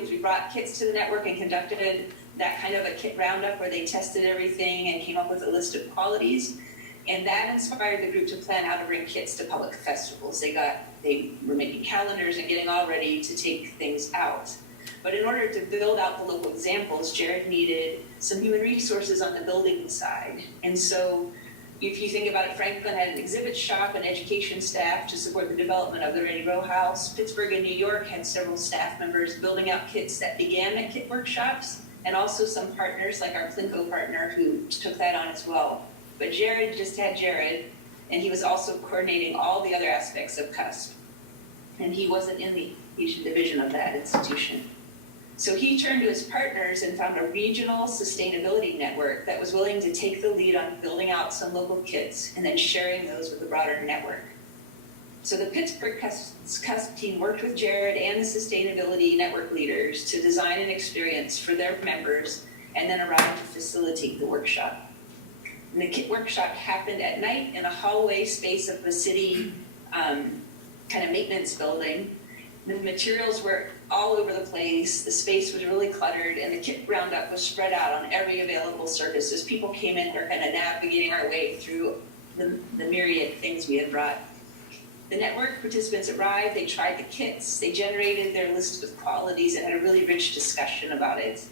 was we brought kits to the network and conducted that kind of a kit roundup where they tested everything and came up with a list of qualities. And that inspired the group to plan how to bring kits to public festivals. They were making calendars and getting all ready to take things out. But in order to build out the local examples, Jared needed some human resources on the building side. And so if you think about it, Franklin had an exhibit shop and education staff to support the development of the Ready Row House. Pittsburgh and New York had several staff members building out kits that began at kit workshops, and also some partners like our Plinko partner who took that on as well. But Jared just had Jared, and he was also coordinating all the other aspects of CUSP. And he wasn't in the Asian division of that institution. So he turned to his partners and found a regional sustainability network that was willing to take the lead on building out some local kits and then sharing those with the broader network. So the Pittsburgh CUSP team worked with Jared and the sustainability network leaders to design an experience for their members and then arrived to facilitate the workshop. And the kit workshop happened at night in a hallway space of the city kind of maintenance building. The materials were all over the place, the space was really cluttered, and the kit roundup was spread out on every available surface. As people came in, we're kind of navigating our way through the myriad things we had brought. The network participants arrived, they tried the kits, they generated their list of qualities and had a really rich discussion about it.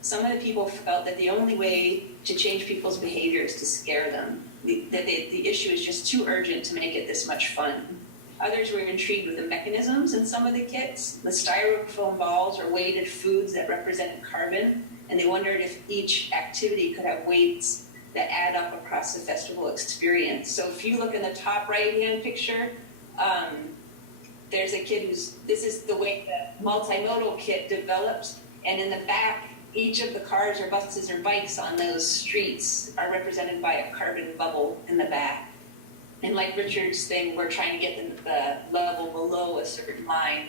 Some of the people felt that the only way to change people's behavior is to scare them, that the issue is just too urgent to make it this much fun. Others were intrigued with the mechanisms in some of the kits. The styrofoam balls or weighted foods that represented carbon, and they wondered if each activity could have weights that add up across the festival experience. So if you look in the top right-hand picture, there's a kid this is the way the multimodal kit developed, and in the back, each of the cars or buses or bikes on those streets are represented by a carbon bubble in the back. And like Richard's thing, we're trying to get the level below a certain line.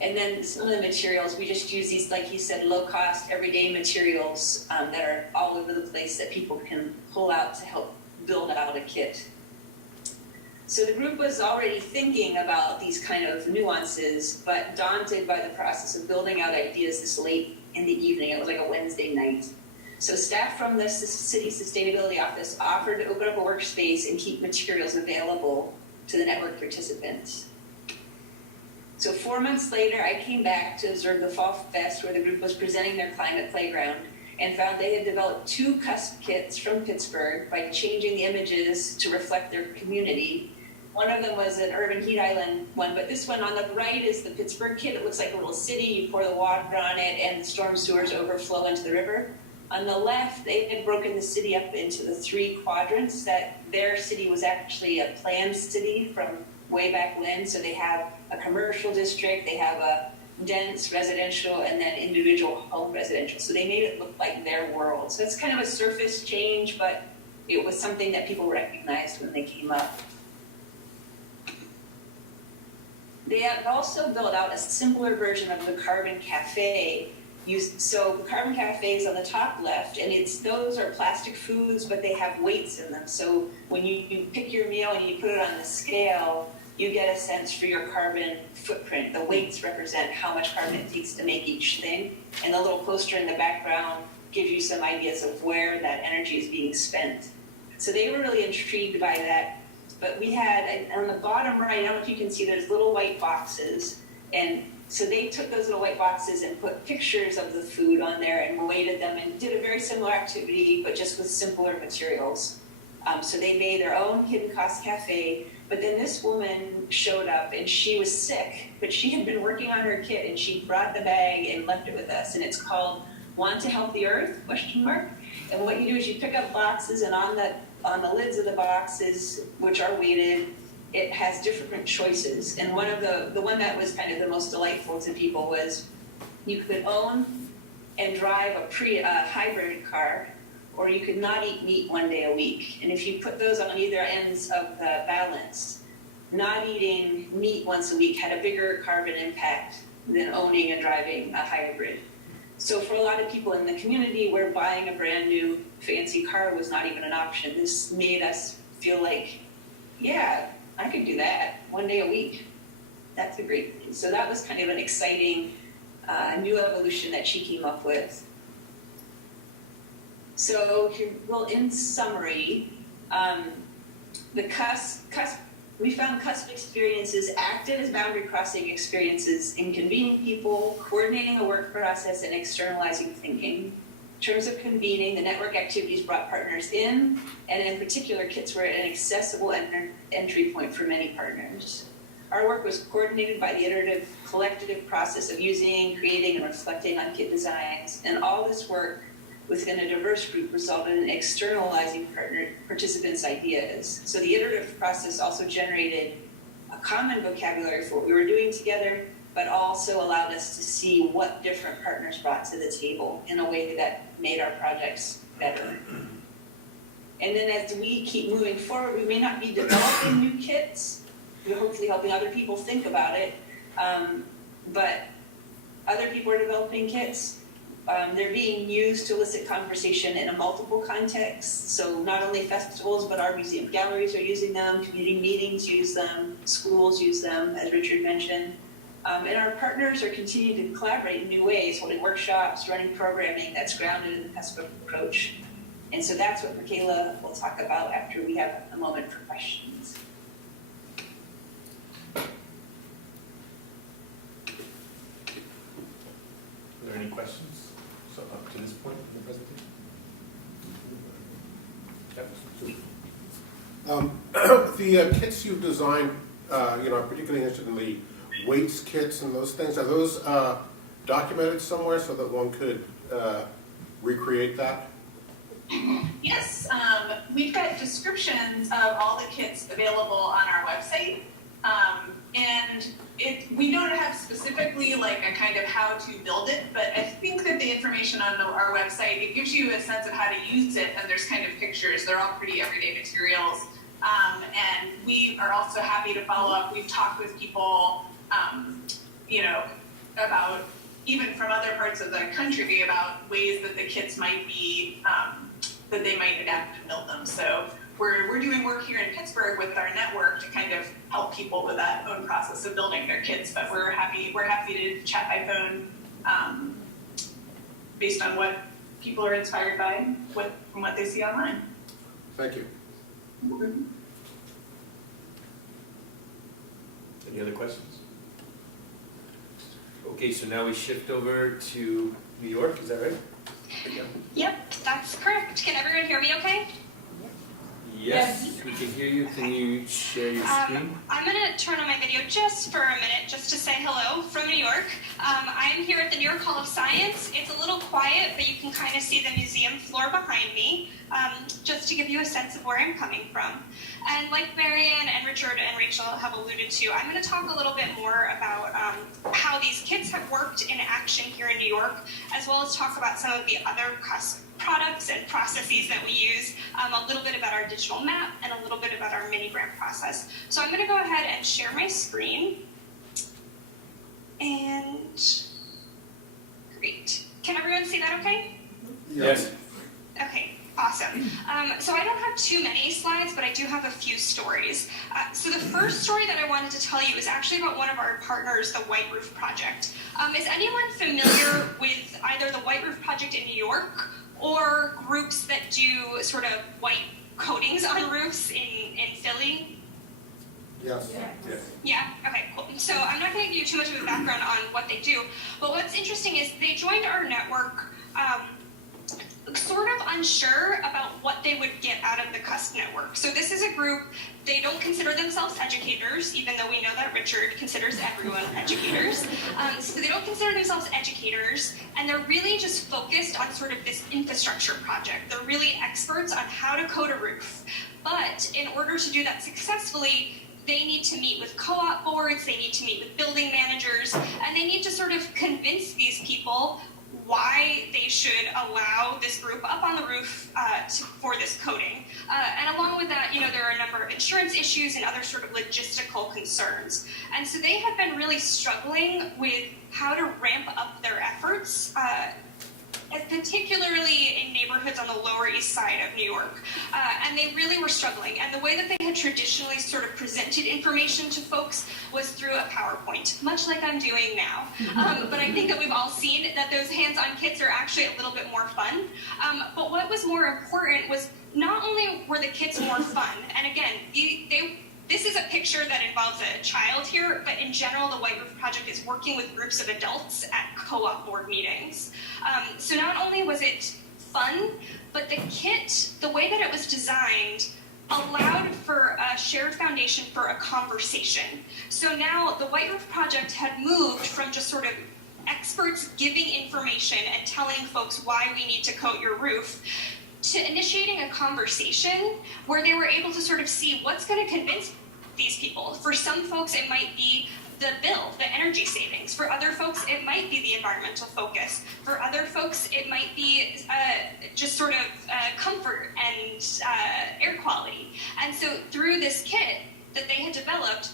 And then some of the materials, we just use these, like he said, low-cost, everyday materials that are all over the place that people can pull out to help build out a kit. So the group was already thinking about these kind of nuances, but daunted by the process of building out ideas this late in the evening. It was like a Wednesday night. So staff from the city sustainability office offered to open up a workspace and keep materials available to the network participants. So 4 months later, I came back to observe the Fall Fest where the group was presenting their climate playground and found they had developed 2 CUSP kits from Pittsburgh by changing the images to reflect their community. One of them was an urban heat island one, but this one on the right is the Pittsburgh kit. It looks like a little city. You pour the water on it and the storm sewers overflow into the river. On the left, they had broken the city up into the 3 quadrants that their city was actually a planned city from way back when. So they have a commercial district, they have a dense residential, and then individual home residential. So they made it look like their world. So it's kind of a surface change, but it was something that people recognized when they came up. They had also built out a simpler version of the Carbon Cafe So the Carbon Cafe is on the top left, and those are plastic foods, but they have weights in them. So when you pick your meal and you put it on the scale, you get a sense for your carbon footprint. The weights represent how much carbon it takes to make each thing, and the little poster in the background gives you some ideas of where that energy is being spent. So they were really intrigued by that. But we had, on the bottom right, I don't know if you can see, there's little white boxes. And so they took those little white boxes and put pictures of the food on there and weighted them and did a very similar activity, but just with simpler materials. So they made their own hidden cost cafe. But then this woman showed up and she was sick, but she had been working on her kit and she brought the bag and left it with us. And it's called Want to Help the Earth? ? And what you do is you pick up boxes, and on the lids of the boxes, which are weighted, it has different choices. And one of the one that was kind of the most delightful to people was you could own and drive a hybrid car, or you could not eat meat one day a week. And if you put those on either ends of the balance, not eating meat once a week had a bigger carbon impact than owning and driving a hybrid. So for a lot of people in the community where buying a brand new fancy car was not even an option, this made us feel like, yeah, I could do that one day a week. That's a great thing. So that was kind of an exciting new evolution that she came up with. So in summary, we found cusp experiences acted as boundary crossing experiences in convening people, coordinating a work process, and externalizing thinking. In terms of convening, the network activities brought partners in, and in particular, kits were an accessible entry point for many partners. Our work was coordinated by the iterative collective process of using, creating, and reflecting on kit designs, and all this work within a diverse group resulted in externalizing participants' ideas. So the iterative process also generated a common vocabulary for what we were doing together, but also allowed us to see what different partners brought to the table in a way that made our projects better. And then as we keep moving forward, we may not be developing new kits, we're hopefully helping other people think about it, but other people are developing kits. They're being used to elicit conversation in a multiple context. So not only festivals, but our museum galleries are using them, community meetings use them, schools use them, as Richard mentioned. And our partners are continuing to collaborate in new ways, holding workshops, running programming that's grounded in the cusp approach. And so that's what Michaela will talk about after we have a moment for questions. Are there any questions? So up to this point in the presentation? The kits you've designed, I'm particularly interested in the weights kits and those things. Are those documented somewhere so that one could recreate that? Yes, we've got descriptions of all the kits available on our website. And we don't have specifically like a kind of how to build it, but I think that the information on our website, it gives you a sense of how to use it, and there's kind of pictures. They're all pretty everyday materials. And we are also happy to follow up. We've talked with people, about even from other parts of the country about ways that the kits might be, that they might adapt and build them. So we're doing work here in Pittsburgh with our network to kind of help people with that own process of building their kits. But we're happy to chat by phone based on what people are inspired by from what they see online. Thank you. Mm-hmm. Any other questions? Okay, so now we shift over to New York, is that right? Yep, that's correct. Can everyone hear me okay? Yes, we can hear you. Can you share your screen? I'm going to turn on my video just for a minute, just to say hello from New York. I am here at the New York Hall of Science. It's a little quiet, but you can kind of see the museum floor behind me, just to give you a sense of where I'm coming from. And like Marianne and Richard and Rachel have alluded to, I'm going to talk a little bit more about how these kits have worked in action here in New York, as well as talk about some of the other products and processes that we use, a little bit about our digital map, and a little bit about our mini grant process. So I'm going to go ahead and share my screen. And great. Can everyone see that okay? Yes. Okay, awesome. So I don't have too many slides, but I do have a few stories. So the first story that I wanted to tell you is actually about one of our partners, the White Roof Project. Is anyone familiar with either the White Roof Project in New York or groups that do sort of white coatings on roofs in Philly? Yes. Yeah, okay, cool. So I'm not going to give you too much of a background on what they do, but what's interesting is they joined our network sort of unsure about what they would get out of the CUSP network. So this is a group, they don't consider themselves educators, even though we know that Richard considers everyone educators. So they don't consider themselves educators, and they're really just focused on sort of this infrastructure project. They're really experts on how to coat a roof. But in order to do that successfully, they need to meet with co-op boards, they need to meet with building managers, and they need to sort of convince these people why they should allow this group up on the roof for this coating. And along with that, there are a number of insurance issues and other sort of logistical concerns. And so they have been really struggling with how to ramp up their efforts, particularly in neighborhoods on the Lower East Side of New York. And they really were struggling. And the way that they had traditionally sort of presented information to folks was through a PowerPoint, much like I'm doing now. But I think that we've all seen that those hands-on kits are actually a little bit more fun. But what was more important was not only were the kits more fun, and again, this is a picture that involves a child here, but in general, the White Roof Project is working with groups of adults at co-op board meetings. So not only was it fun, but the kit, the way that it was designed, allowed for a shared foundation for a conversation. So now the White Roof Project had moved from just sort of experts giving information and telling folks why we need to coat your roof, to initiating a conversation where they were able to sort of see what's going to convince these people. For some folks, it might be the bill, the energy savings. For other folks, it might be the environmental focus. For other folks, it might be just sort of comfort and air quality. And so through this kit that they had developed,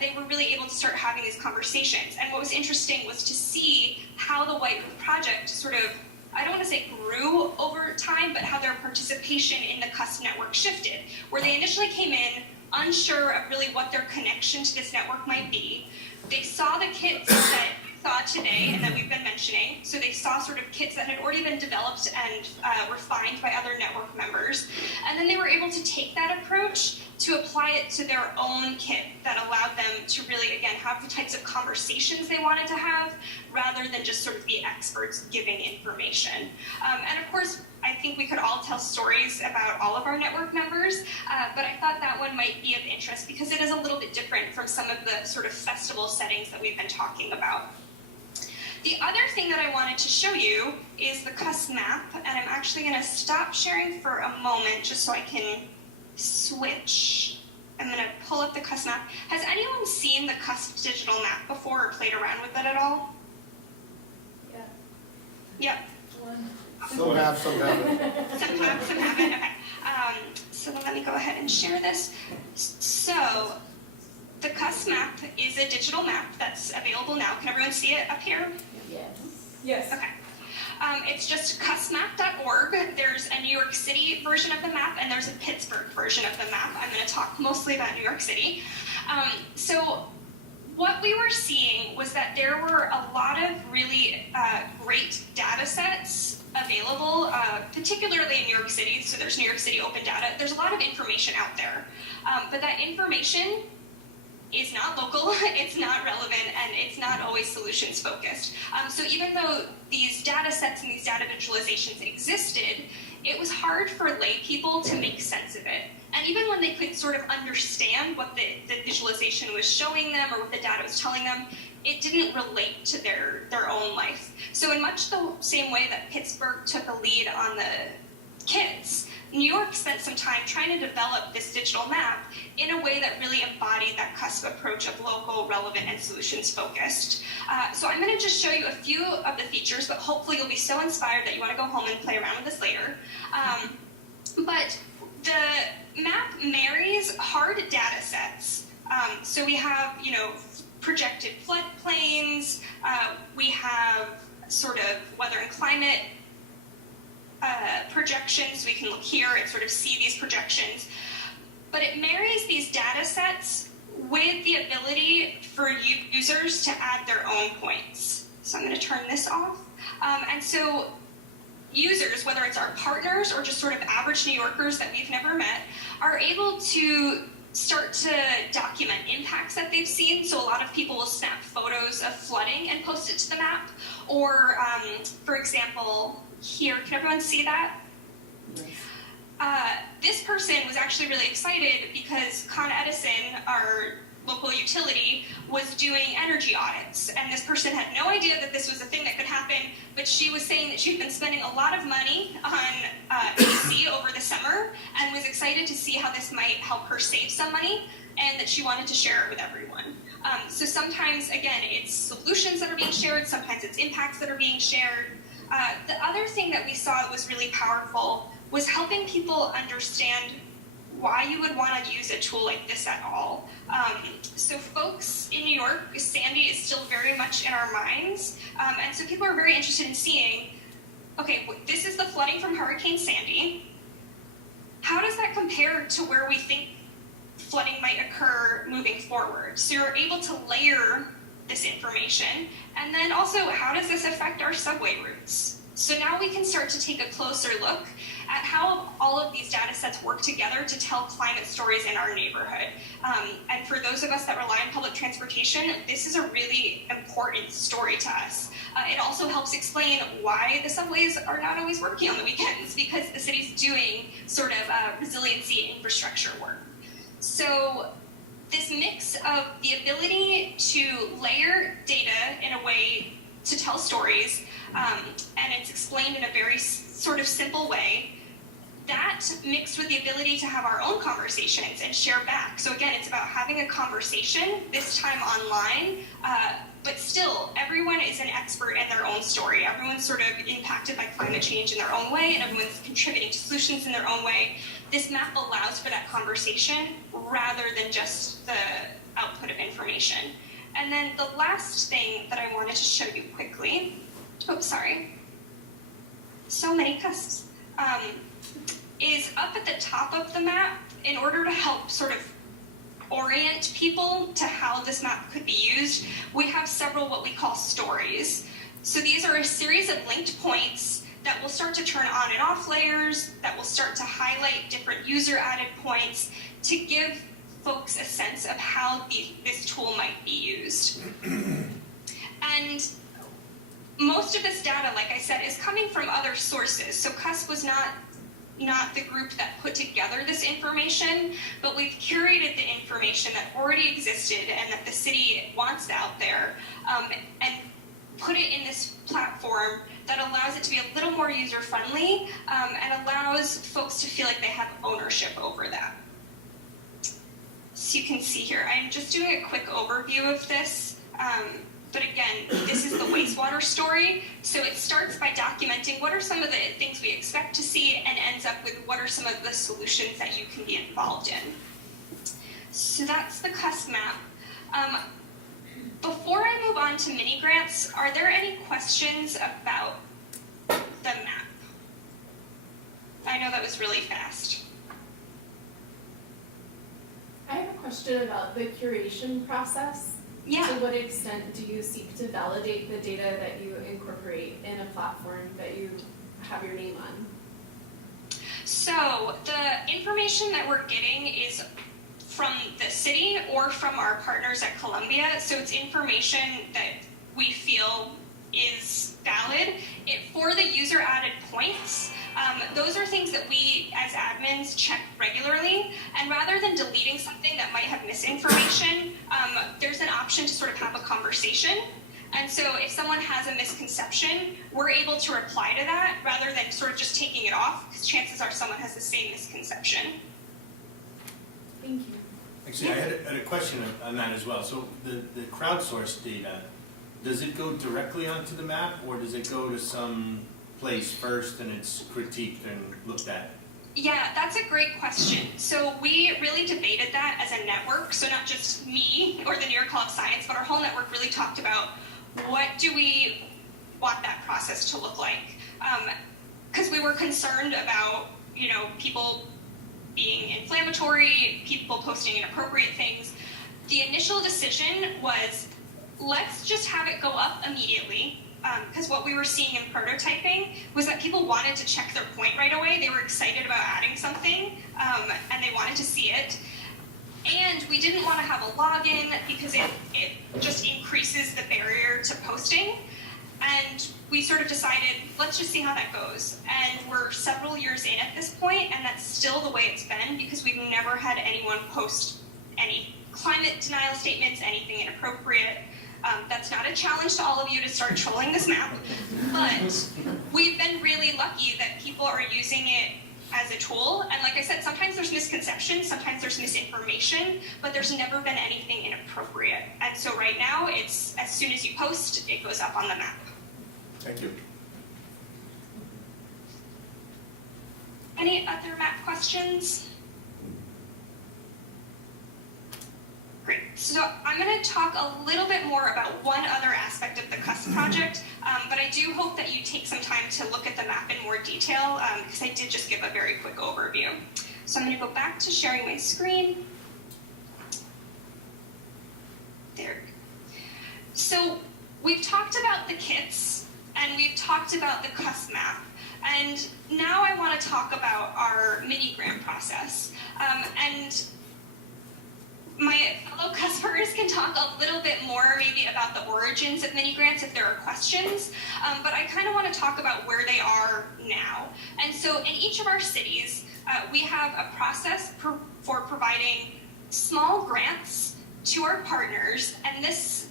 they were really able to start having these conversations. And what was interesting was to see how the White Roof Project sort of, I don't want to say grew over time, but how their participation in the CUSP network shifted, where they initially came in unsure of really what their connection to this network might be. They saw the kits that you saw today and that we've been mentioning. So they saw sort of kits that had already been developed and refined by other network members. And then they were able to take that approach to apply it to their own kit that allowed them to really, again, have the types of conversations they wanted to have rather than just sort of be experts giving information. And of course, I think we could all tell stories about all of our network members, but I thought that one might be of interest because it is a little bit different from some of the sort of festival settings that we've been talking about. The other thing that I wanted to show you is the CUSP map, and I'm actually going to stop sharing for a moment just so I can switch. I'm going to pull up the CUSP map. Has anyone seen the CUSP digital map before or played around with it at all? Yeah. Yep. Some have, some haven't. Some have, some haven't. Okay. So then let me go ahead and share this. So the CUSP map is a digital map that's available now. Can everyone see it up here? Yes. Yes. Okay. It's just cuspmap.org. There's a New York City version of the map, and there's a Pittsburgh version of the map. I'm going to talk mostly about New York City. So what we were seeing was that there were a lot of really great data sets available, particularly in New York City. So there's New York City open data. There's a lot of information out there. But that information is not local, it's not relevant, and it's not always solutions focused. So even though these data sets and these data visualizations existed, it was hard for lay people to make sense of it. And even when they could sort of understand what the visualization was showing them or what the data was telling them, it didn't relate to their own life. So in much the same way that Pittsburgh took a lead on the kits, New York spent some time trying to develop this digital map in a way that really embodied that CUSP approach of local, relevant, and solutions-focused. So I'm going to just show you a few of the features, but hopefully you'll be so inspired that you want to go home and play around with this later. But the map marries hard data sets. So we have, projected floodplains, we have sort of weather and climate projections. We can look here and sort of see these projections. But it marries these data sets with the ability for users to add their own points. So I'm going to turn this off. And so users, whether it's our partners or just sort of average New Yorkers that we've never met, are able to start to document impacts that they've seen. So a lot of people will snap photos of flooding and post it to the map. Or, for example, here, can everyone see that? This person was actually really excited because Con Edison, our local utility, was doing energy audits. And this person had no idea that this was a thing that could happen, but she was saying that she'd been spending a lot of money on AC over the summer and was excited to see how this might help her save some money, and that she wanted to share it with everyone. So sometimes, again, it's solutions that are being shared, sometimes it's impacts that are being shared. The other thing that we saw was really powerful was helping people understand why you would want to use a tool like this at all. So folks in New York, Sandy is still very much in our minds. And so people are very interested in seeing, okay, this is the flooding from Hurricane Sandy. How does that compare to where we think flooding might occur moving forward? So you're able to layer this information. And then also, how does this affect our subway routes? So now we can start to take a closer look at how all of these data sets work together to tell climate stories in our neighborhood. And for those of us that rely on public transportation, this is a really important story to us. It also helps explain why the subways are not always working on the weekends, because the city's doing sort of resiliency infrastructure work. So this mix of the ability to layer data in a way to tell stories, and it's explained in a very sort of simple way, that mixed with the ability to have our own conversations and share back. So again, it's about having a conversation, this time online, but still, everyone is an expert in their own story. Everyone's sort of impacted by climate change in their own way, and everyone's contributing to solutions in their own way. This map allows for that conversation rather than just the output of information. And then the last thing that I wanted to show you quickly, so many cusps, is up at the top of the map, in order to help sort of orient people to how this map could be used, we have several what we call stories. So these are a series of linked points that will start to turn on and off layers, that will start to highlight different user-added points to give folks a sense of how this tool might be used. And most of this data, like I said, is coming from other sources. So CUSP was not the group that put together this information, but we've curated the information that already existed and that the city wants out there, and put it in this platform that allows it to be a little more user-friendly, and allows folks to feel like they have ownership over that. So you can see here, I'm just doing a quick overview of this. But again, this is the wastewater story. So it starts by documenting what are some of the things we expect to see, and ends up with what are some of the solutions that you can be involved in. So that's the CUSP map. Before I move on to mini grants, are there any questions about the map? I know that was really fast. I have a question about the curation process. Yeah. To what extent do you seek to validate the data that you incorporate in a platform that you have your name on? So the information that we're getting is from the city or from our partners at Columbia. So it's information that we feel is valid. For the user-added points, those are things that we as admins check regularly, and rather than deleting something that might have misinformation, there's an option to sort of have a conversation. And so if someone has a misconception, we're able to reply to that rather than sort of just taking it off, because chances are someone has the same misconception. Thank you. Actually, I had a question on that as well. So the crowdsourced data, does it go directly onto the map, or does it go to some place first and it's critiqued and looked at? Yeah, that's a great question. So we really debated that as a network. So not just me or the New York Hall of Science, but our whole network really talked about what do we want that process to look like. Because we were concerned about, people being inflammatory, people posting inappropriate things. The initial decision was, let's just have it go up immediately. Because what we were seeing in prototyping was that people wanted to check their point right away. They were excited about adding something, and they wanted to see it. And we didn't want to have a login because it just increases the barrier to posting. And we sort of decided, let's just see how that goes. And we're several years in at this point, and that's still the way it's been because we've never had anyone post any climate denial statements, anything inappropriate. That's not a challenge to all of you to start trolling this map, but we've been really lucky that people are using it as a tool. And like I said, sometimes there's misconception, sometimes there's misinformation, but there's never been anything inappropriate. And so right now, it's as soon as you post, it goes up on the map. Thank you. Any other map questions? Great. So I'm going to talk a little bit more about one other aspect of the CUSP project, but I do hope that you take some time to look at the map in more detail, because I did just give a very quick overview. So I'm going to go back to sharing my screen. There. So we've talked about the kits, and we've talked about the CUSP map, and now I want to talk about our mini grant process. And my fellow CUSPers can talk a little bit more maybe about the origins of mini grants if there are questions, but I kind of want to talk about where they are now. And so in each of our cities, we have a process for providing small grants to our partners, and this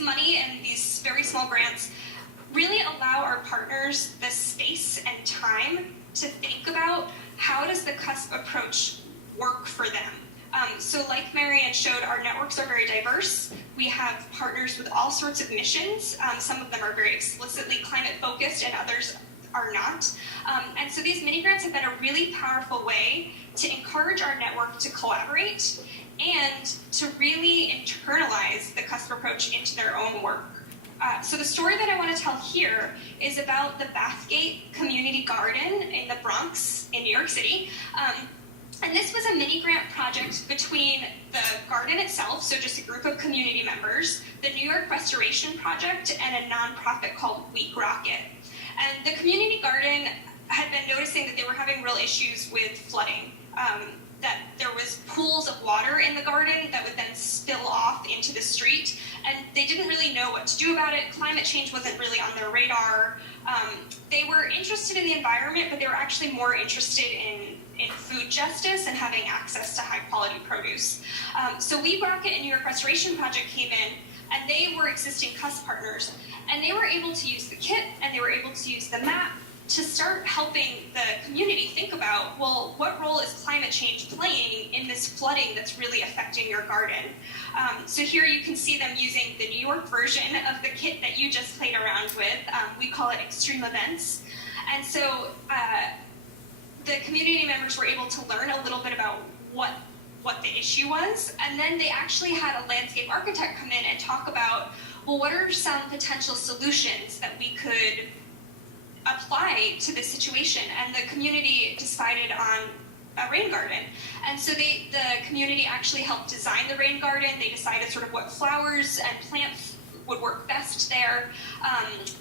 money and these very small grants really allow our partners the space and time to think about how does the CUSP approach work for them. So like Marianne showed, our networks are very diverse. We have partners with all sorts of missions. Some of them are very explicitly climate focused and others are not. And so these mini grants have been a really powerful way to encourage our network to collaborate and to really internalize the CUSP approach into their own work. So the story that I want to tell here is about the Bathgate Community Garden in the Bronx in New York City. And this was a mini grant project between the garden itself, so just a group of community members, the New York Restoration Project, and a nonprofit called Week Rocket. And the community garden had been noticing that they were having real issues with flooding, that there was pools of water in the garden that would then spill off into the street, and they didn't really know what to do about it. Climate change wasn't really on their radar. They were interested in the environment, but they were actually more interested in food justice and having access to high quality produce. So Week Rocket and New York Restoration Project came in, and they were existing CUSP partners, and they were able to use the kit and they were able to use the map to start helping the community think about, well, what role is climate change playing in this flooding that's really affecting your garden? So here you can see them using the New York version of the kit that you just played around with. We call it Extreme Events. And so the community members were able to learn a little bit about what the issue was, and then they actually had a landscape architect come in and talk about, well, what are some potential solutions that we could apply to this situation? And the community decided on a rain garden. And so the community actually helped design the rain garden. They decided sort of what flowers and plants would work best there.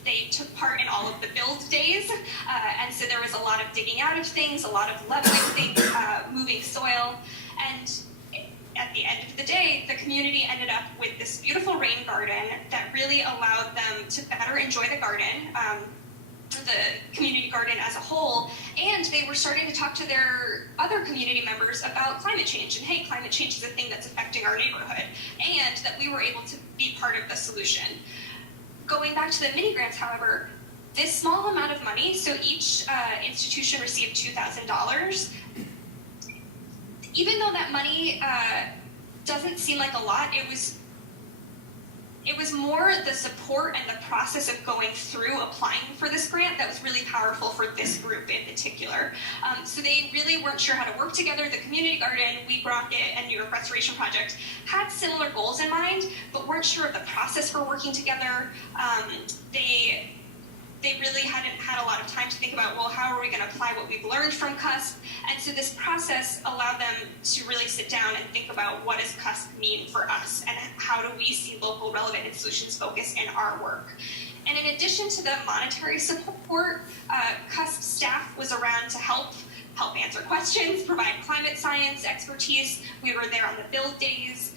They took part in all of the build days, and so there was a lot of digging out of things, a lot of leveling things, moving soil, and at the end of the day, the community ended up with this beautiful rain garden that really allowed them to better enjoy the garden, the community garden as a whole, and they were starting to talk to their other community members about climate change, and hey, climate change is a thing that's affecting our neighborhood, and that we were able to be part of the solution. Going back to the mini grants, however, this small amount of money, so each institution received $2,000, even though that money doesn't seem like a lot, it was more the support and the process of going through applying for this grant that was really powerful for this group in particular. So they really weren't sure how to work together. The Community Garden, Weed Rocket, and New York Restoration Project had similar goals in mind, but weren't sure of the process for working together. They really hadn't had a lot of time to think about, well, how are we going to apply what we've learned from CUSP? And so this process allowed them to really sit down and think about what does CUSP mean for us, and how do we see local relevant and solutions focus in our work. And in addition to the monetary support, CUSP staff was around to help answer questions, provide climate science expertise. We were there on the build days.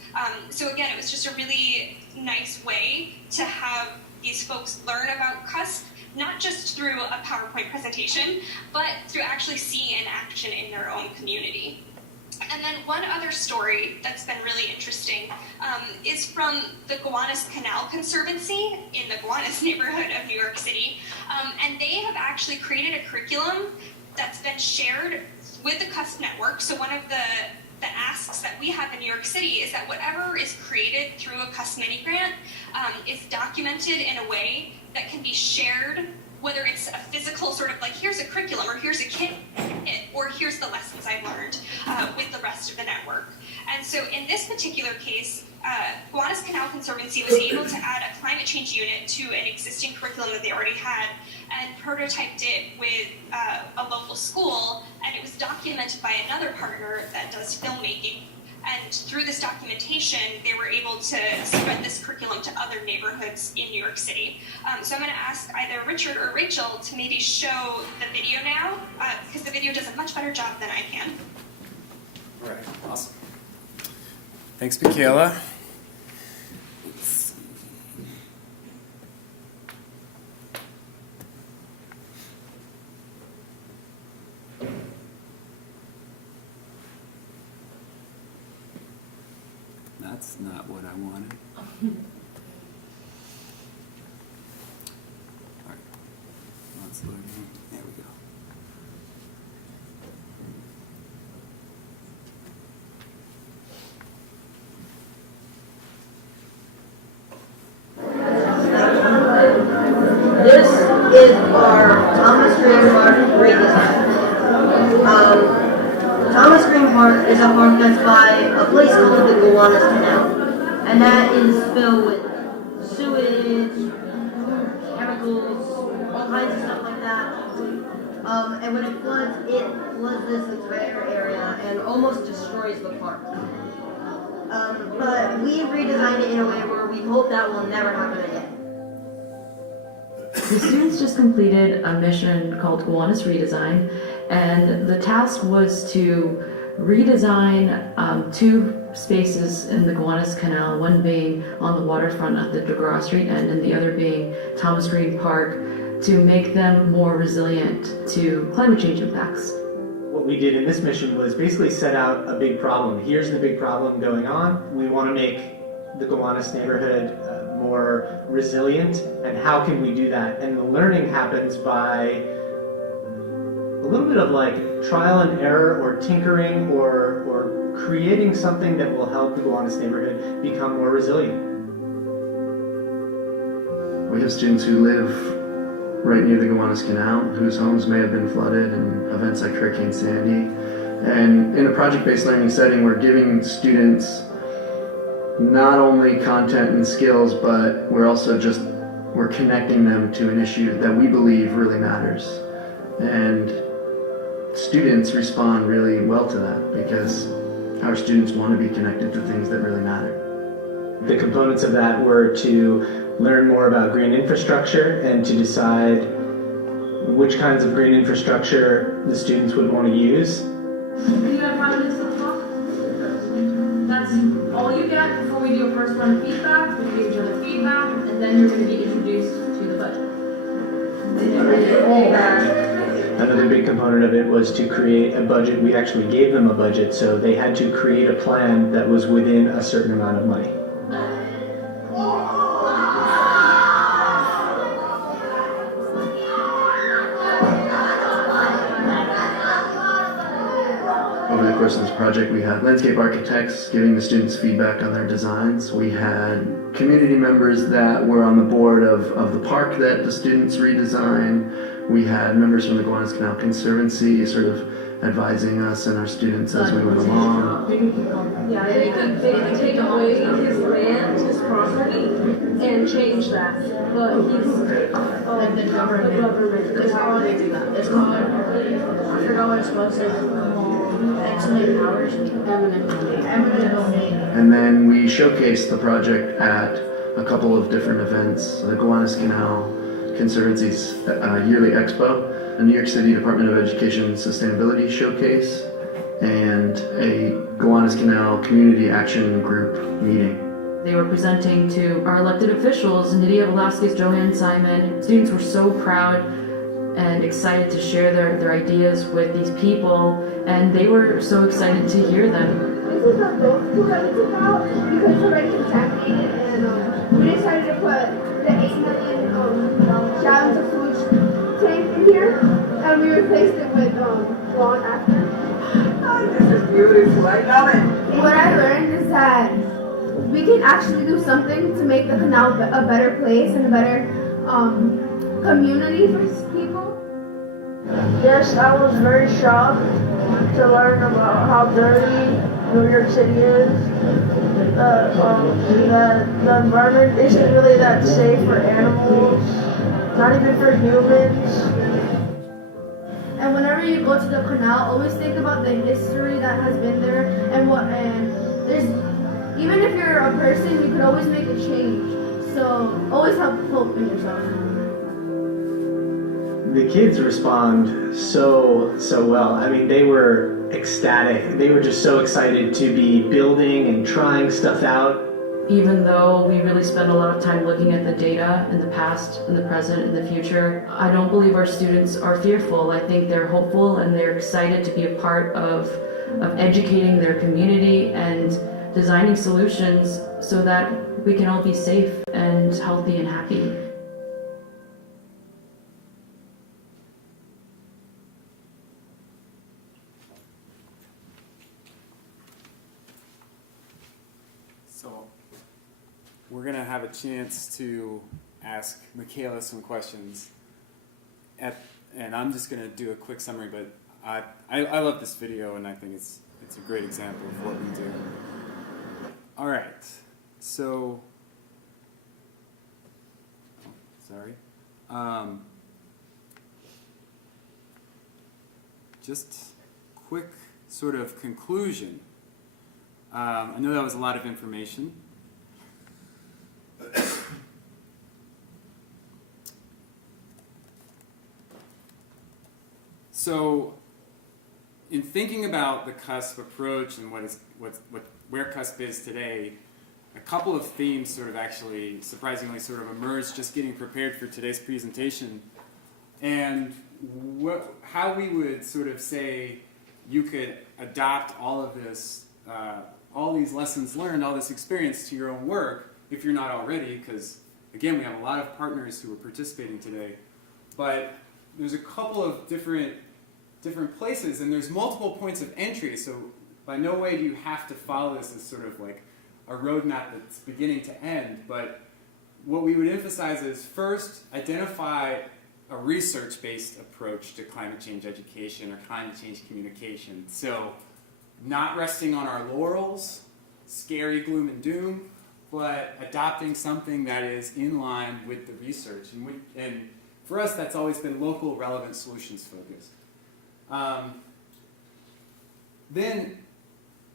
So again, it was just a really nice way to have these folks learn about CUSP, not just through a PowerPoint presentation, but through actually seeing in action in their own community. And then one other story that's been really interesting is from the Gowanus Canal Conservancy in the Gowanus neighborhood of New York City. And they have actually created a curriculum that's been shared with the CUSP network. So one of the asks that we have in New York City is that whatever is created through a CUSP mini grant is documented in a way that can be shared, whether it's a physical sort of like, here's a curriculum, or here's a kit, or here's the lessons I learned with the rest of the network. And so in this particular case, Gowanus Canal Conservancy was able to add a climate change unit to an existing curriculum that they already had, and prototyped it with a local school, and it was documented by another partner that does filmmaking. And through this documentation, they were able to spread this curriculum to other neighborhoods in New York City. So I'm going to ask either Richard or Rachel to maybe show the video now, because the video does a much better job than I can. All right, awesome. Thanks, Michaela. That's not what I wanted. All right. Let's load in. There we go. This is our Thomas Green Park redesign. Thomas Green Park is a park that's by a place called the Gowanus Canal, and that is filled with sewage, chemicals, all kinds of stuff like that. And when it floods this entire area and almost destroys the park. But we redesigned it in a way where we hope that will never happen again. The students just completed a mission called Gowanus Redesign, and the task was to redesign 2 spaces in the Gowanus Canal, one being on the waterfront at the DeGraw Street end and the other being Thomas Green Park, to make them more resilient to climate change impacts. What we did in this mission was basically set out a big problem. Here's the big problem going on. We want to make the Gowanus neighborhood more resilient, and how can we do that? And the learning happens by a little bit of like trial and error, or tinkering, or creating something that will help the Gowanus neighborhood become more resilient. We have students who live right near the Gowanus Canal, whose homes may have been flooded in events like Hurricane Sandy. And in a project-based learning setting, we're giving students not only content and skills, but we're connecting them to an issue that we believe really matters. And students respond really well to that, because our students want to be connected to things that really matter. The components of that were to learn more about green infrastructure and to decide which kinds of green infrastructure the students would want to use. Can you have 5 minutes to talk? That's all you get before we do a first round of feedback. We give each other feedback, and then you're going to be introduced to the budget. Another big component of it was to create a budget. We actually gave them a budget, so they had to create a plan that was within a certain amount of money. Over the course of this project, we had landscape architects giving the students feedback on their designs. We had community members that were on the board of the park that the students redesigned. We had members from the Gowanus Canal Conservancy sort of advising us and our students as we went along. Yeah, they could take away his land, his property, and change that. But he's and the government. That's how they do that. It's called, I forgot what it's supposed to be. Excellent powers, eminent domain. And then we showcased the project at a couple of different events. The Gowanus Canal Conservancy's yearly expo, a New York City Department of Education Sustainability Showcase, and a Gowanus Canal Community Action Group meeting. They were presenting to our elected officials, Nydia Velasquez, Joanne Simon. Students were so proud and excited to share their ideas with these people, and they were so excited to hear them. This is what those two it's about, because it's already contaminated, and we decided to put the 8 million gallons of food tank in here, and we replaced it with lawn after. Oh, this is beautiful. I love it. What I learned is that we can actually do something to make the canal a better place and a better community for people. Yes, I was very shocked to learn about how dirty New York City is. The environment isn't really that safe for animals, not even for humans. And whenever you go to the canal, always think about the history that has been there and there's, even if you're a person, you can always make a change. So always have hope in yourself. The kids respond so well. I mean, they were ecstatic. They were just so excited to be building and trying stuff out. Even though we really spend a lot of time looking at the data in the past, in the present, in the future, I don't believe our students are fearful. I think they're hopeful and they're excited to be a part of educating their community and designing solutions so that we can all be safe and healthy and happy. So we're going to have a chance to ask Michaela some questions. And I'm just going to do a quick summary, but I love this video and I think it's a great example of what we do. All right, so, sorry. Just quick sort of conclusion. I know that was a lot of information. So, in thinking about the CUSP approach and where CUSP is today, a couple of themes sort of actually surprisingly sort of emerged just getting prepared for today's presentation, and how we would sort of say you could adopt all of this, all these lessons learned, all this experience to your own work if you're not already, because again we have a lot of partners who are participating today, but there's a couple of different places, and there's multiple points of entry, so by no way do you have to follow this as sort of like a roadmap that's beginning to end, but what we would emphasize is first, identify a research-based approach to climate change education or climate change communication. So not resting on our laurels, scary gloom and doom, but adopting something that is in line with the research. And for us, that's always been local relevant solutions focused. Then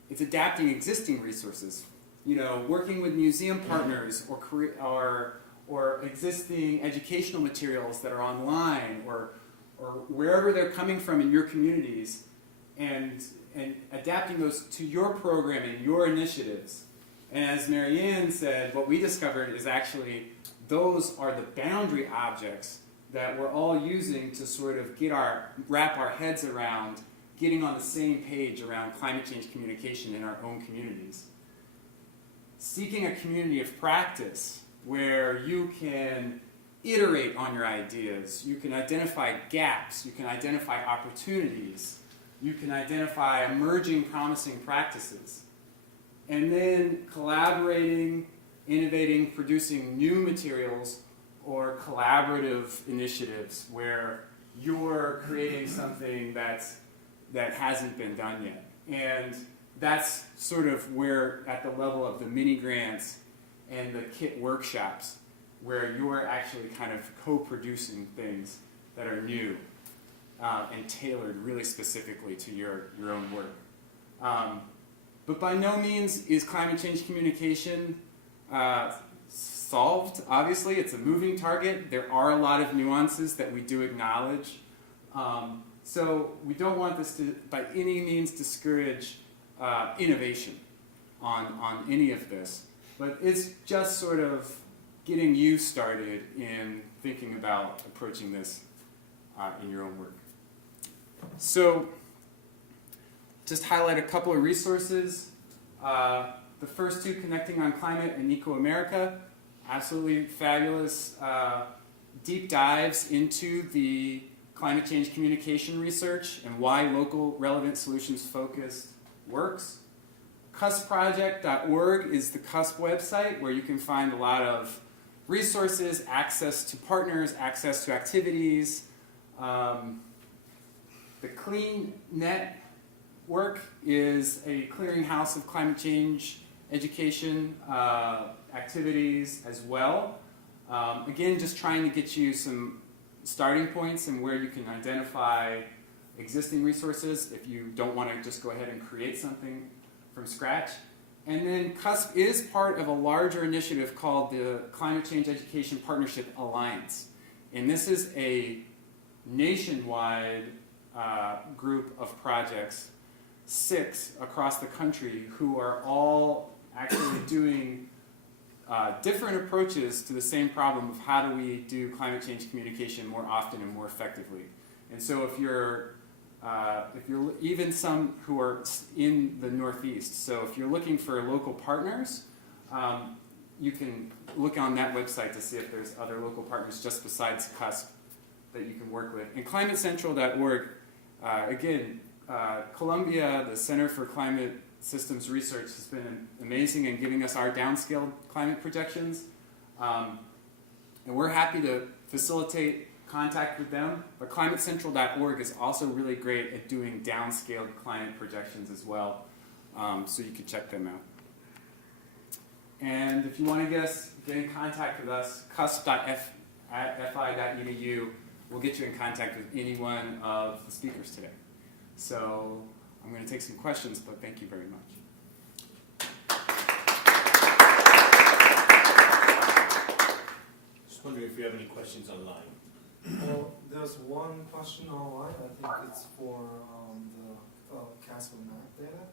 it's adapting existing resources. You know, working with museum partners or existing educational materials that are online or wherever they're coming from in your communities, and adapting those to your programming, your initiatives. And as Marianne said, what we discovered is actually those are the boundary objects that we're all using to sort of wrap our heads around getting on the same page around climate change communication in our own communities. Seeking a community of practice where you can iterate on your ideas, you can identify gaps, you can identify opportunities, you can identify emerging promising practices. And then collaborating, innovating, producing new materials or collaborative initiatives where you're creating something that hasn't been done yet. And that's sort of where, at the level of the mini grants and the kit workshops, where you're actually kind of co-producing things that are new and tailored really specifically to your own work. But by no means is climate change communication solved. Obviously, it's a moving target. There are a lot of nuances that we do acknowledge. So we don't want this to, by any means, discourage innovation on any of this. But it's just sort of getting you started in thinking about approaching this in your own work. So just highlight a couple of resources. The first two, Connecting on Climate and Eco America, absolutely fabulous deep dives into the climate change communication research and why local relevant solutions focused works. CUSPproject.org is the CUSP website where you can find a lot of resources, access to partners, access to activities. The Clean Net Work is a clearinghouse of climate change education activities as well. Again, just trying to get you some starting points and where you can identify existing resources if you don't want to just go ahead and create something from scratch. And then CUSP is part of a larger initiative called the Climate Change Education Partnership Alliance. And this is a nationwide group of projects, 6 across the country, who are all actually doing different approaches to the same problem of how do we do climate change communication more often and more effectively. And so if you're even some who are in the Northeast, so if you're looking for local partners, you can look on that website to see if there's other local partners just besides CUSP that you can work with. And climatecentral.org, again, Columbia, the Center for Climate Systems Research, has been amazing in giving us our downscaled climate projections. And we're happy to facilitate contact with them, but climatecentral.org is also really great at doing downscaled climate projections as well, so you can check them out. And if you want to get in contact with us, cusp.fi.edu will get you in contact with any one of the speakers today. So I'm going to take some questions, but thank you very much. Just wondering if you have any questions online. Well, there's one question online. I think it's for the Casper map data.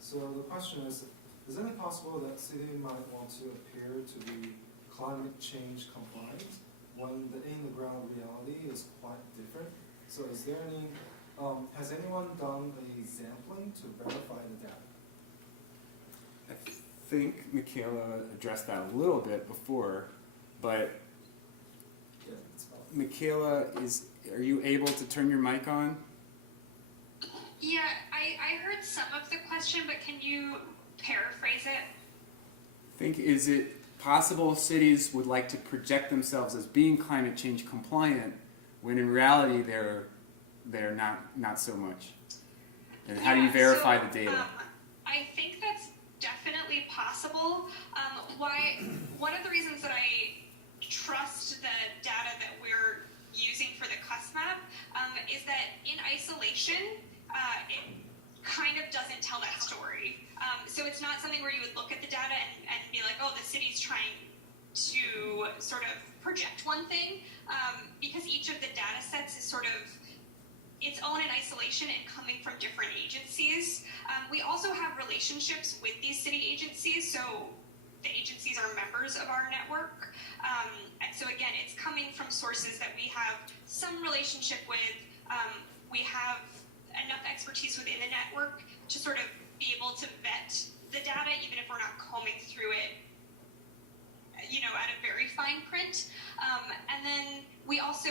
So the question is it possible that city might want to appear to be climate change compliant when the in-the-ground reality is quite different? So is there any, has anyone done a sampling to verify the data? I think Michaela addressed that a little bit before, but yeah, it's fine. Michaela, are you able to turn your mic on? Yeah, I heard some of the question, but can you paraphrase it? Is it possible cities would like to project themselves as being climate change compliant when in reality they're not so much? And how do you verify the data? I think that's definitely possible. One of the reasons that I trust the data that we're using for the CUSP map is that in isolation, it kind of doesn't tell that story. So it's not something where you would look at the data and be like, oh, the city's trying to sort of project one thing, because each of the data sets is sort of its own in isolation and coming from different agencies. We also have relationships with these city agencies, so the agencies are members of our network. And so again, it's coming from sources that we have some relationship with. We have enough expertise within the network to sort of be able to vet the data, even if we're not combing through it, at a very fine print. And then we also,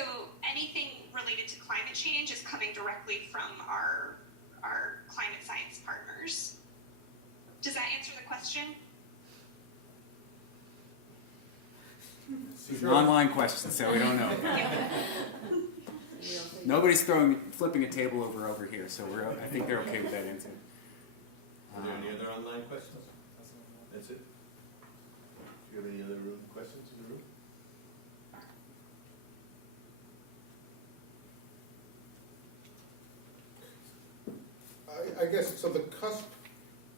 anything related to climate change is coming directly from our our climate science partners. Does that answer the question? It's an online question, so we don't know. Nobody's flipping a table over here, so I think they're okay with that answer. Are there any other online questions? That's it? Do you have any other questions in the room? I guess, so the CUSP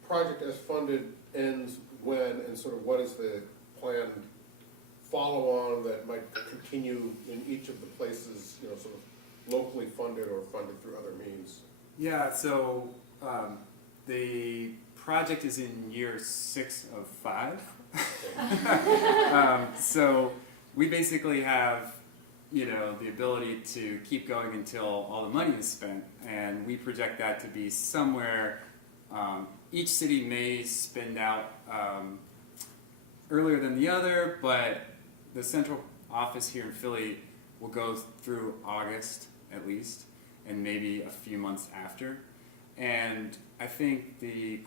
project as funded ends when, and sort of what is the planned follow-on that might continue in each of the places, you know, sort of locally funded or funded through other means? Yeah, so the project is in year 6 of 5. So we basically have, you know, the ability to keep going until all the money is spent, and we project that to be somewhere. Each city may spend out earlier than the other, but the central office here in Philly will go through August at least, and maybe a few months after. And I think the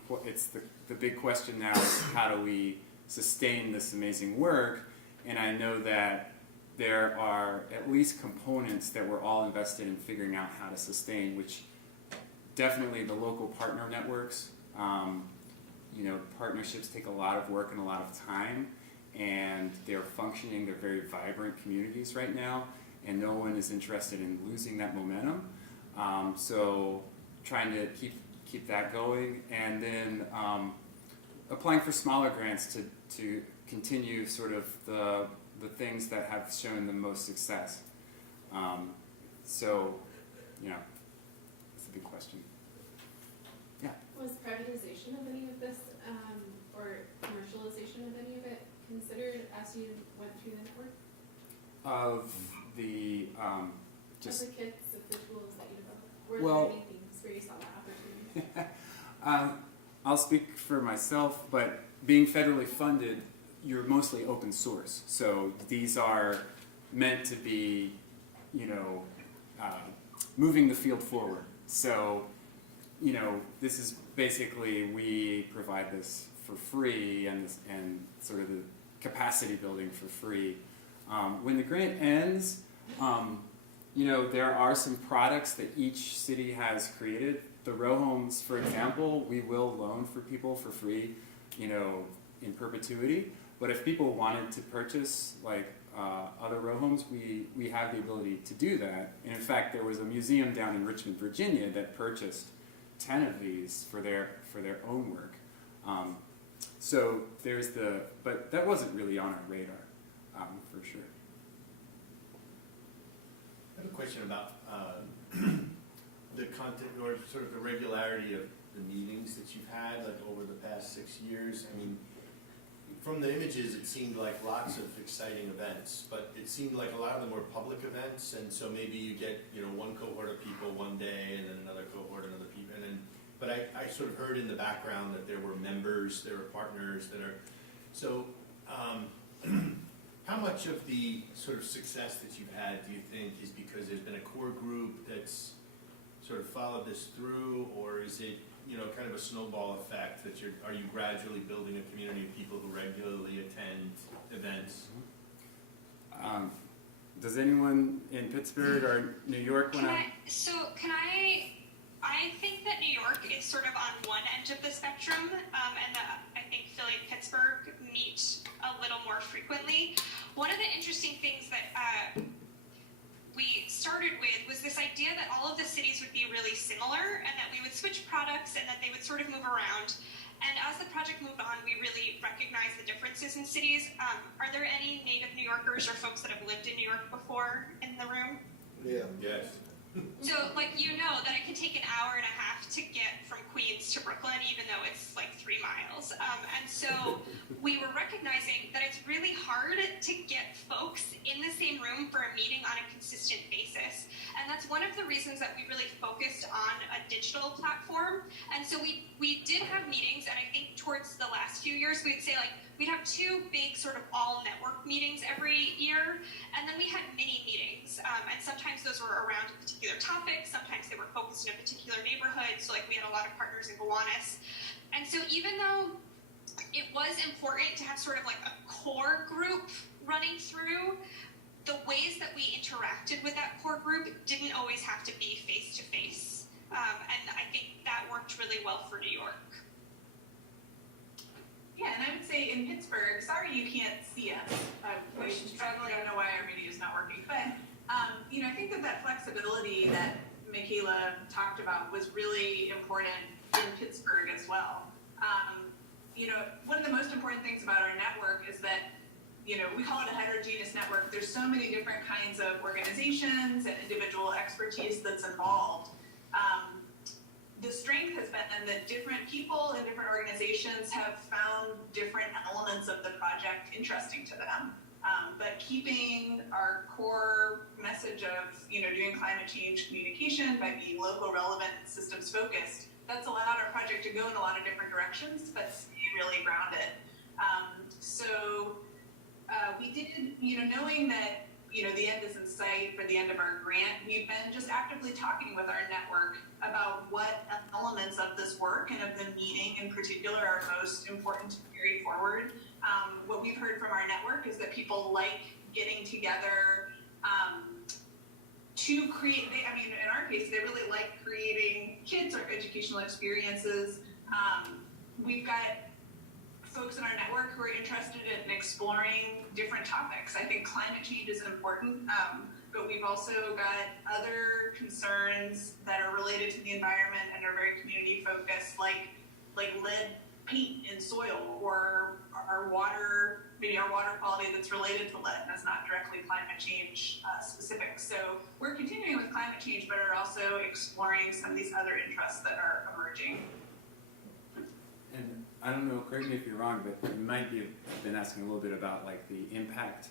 big question now is how do we sustain this amazing work? And I know that there are at least components that we're all invested in figuring out how to sustain, which definitely the local partner networks. You know, partnerships take a lot of work and a lot of time, and they're functioning, they're very vibrant communities right now, and no one is interested in losing that momentum. So trying to keep that going, and then applying for smaller grants to continue sort of the things that have shown the most success. So, you know, it's a big question. Yeah. Was privatization of any of this, or commercialization of any of it considered as you went through the network? Of the just of the kits, of the tools that you developed? Were well, there any things where you saw that opportunity? I'll speak for myself, but being federally funded, you're mostly open source. So these are meant to be, you know, moving the field forward. So, you know, this is basically, we provide this for free and sort of the capacity building for free. When the grant ends, you know, there are some products that each city has created. The row homes, for example, we will loan for people for free, you know, in perpetuity. But if people wanted to purchase like other row homes, we have the ability to do that. And in fact, there was a museum down in Richmond, Virginia that purchased 10 of these for their own work. So there's but that wasn't really on our radar, for sure. I have a question about the content or sort of the regularity of the meetings that you've had like over the past 6 years. I mean, from the images, it seemed like lots of exciting events, but it seemed like a lot of them were public events, and so maybe you get, you know, one cohort of people one day, and then another cohort, another people, and then. But I sort of heard in the background that there were members, there were partners that are. So, how much of the sort of success that you've had do you think is because there's been a core group that's sort of followed this through, or is it, you know, kind of a snowball effect that are you gradually building a community of people who regularly attend events? Does anyone in Pittsburgh or New York want to? I think that New York is sort of on one end of the spectrum, and that I think Philly and Pittsburgh meet a little more frequently. One of the interesting things that we started with was this idea that all of the cities would be really similar, and that we would switch products, and that they would sort of move around. And as the project moved on, we really recognized the differences in cities. Are there any native New Yorkers or folks that have lived in New York before in the room? Yeah. Yes. So, like, you know that it can take an hour and a half to get from Queens to Brooklyn, even though it's like 3 miles. And so we were recognizing that it's really hard to get folks in the same room for a meeting on a consistent basis. And that's one of the reasons that we really focused on a digital platform. And so we did have meetings, and I think towards the last few years, we'd say like, we'd have 2 big sort of all network meetings every year, and then we had mini meetings. And sometimes those were around a particular topic, sometimes they were focused in a particular neighborhood. So like we had a lot of partners in Gowanus. And so even though it was important to have sort of like a core group running through, the ways that we interacted with that core group didn't always have to be face-to-face. And I think that worked really well for New York. Yeah, and I would say in Pittsburgh, sorry you can't see us. We're struggling. I don't know why our video is not working. But, you know, I think that flexibility that Michaela talked about was really important in Pittsburgh as well. You know, one of the most important things about our network is that, you know, we call it a heterogeneous network. There's so many different kinds of organizations and individual expertise that's involved. The strength has been that different people in different organizations have found different elements of the project interesting to them. But keeping our core message of, you know, doing climate change communication by being local, relevant, and systems focused, that's allowed our project to go in a lot of different directions, but stay really grounded. We did, you know, knowing that, you know, the end is in sight for the end of our grant, we've been just actively talking with our network about what elements of this work and of the meeting in particular are most important to carry forward. What we've heard from our network is that people like getting together to create, I mean, in our case, they really like creating kids or educational experiences. We've got folks in our network who are interested in exploring different topics. I think climate change is important, but we've also got other concerns that are related to the environment and are very community focused, like lead paint in soil, or our water, maybe our water quality that's related to lead and is not directly climate change specific. So we're continuing with climate change, but are also exploring some of these other interests that are emerging. And I don't know, correct me if you're wrong, but you might have been asking a little bit about like the impact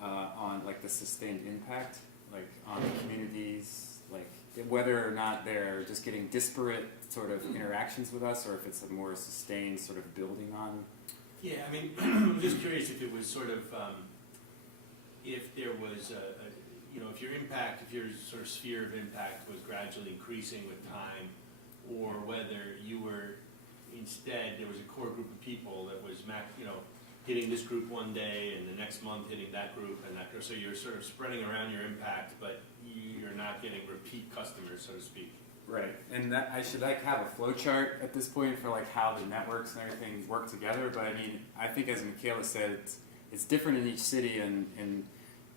on like the sustained impact, like on the communities, like whether or not they're just getting disparate sort of interactions with us, or if it's a more sustained sort of building on. Yeah, I mean, I'm just curious if it was sort of, if there was you know, if your impact, if your sort of sphere of impact was gradually increasing with time, or whether you were, instead, there was a core group of people that was, you know, hitting this group one day and the next month hitting that group and that group. So you're sort of spreading around your impact, but you're not getting repeat customers, so to speak. Right, and that I should like have a flow chart at this point for like how the networks and everything work together. But I mean, I think as Michaela said, it's different in each city, and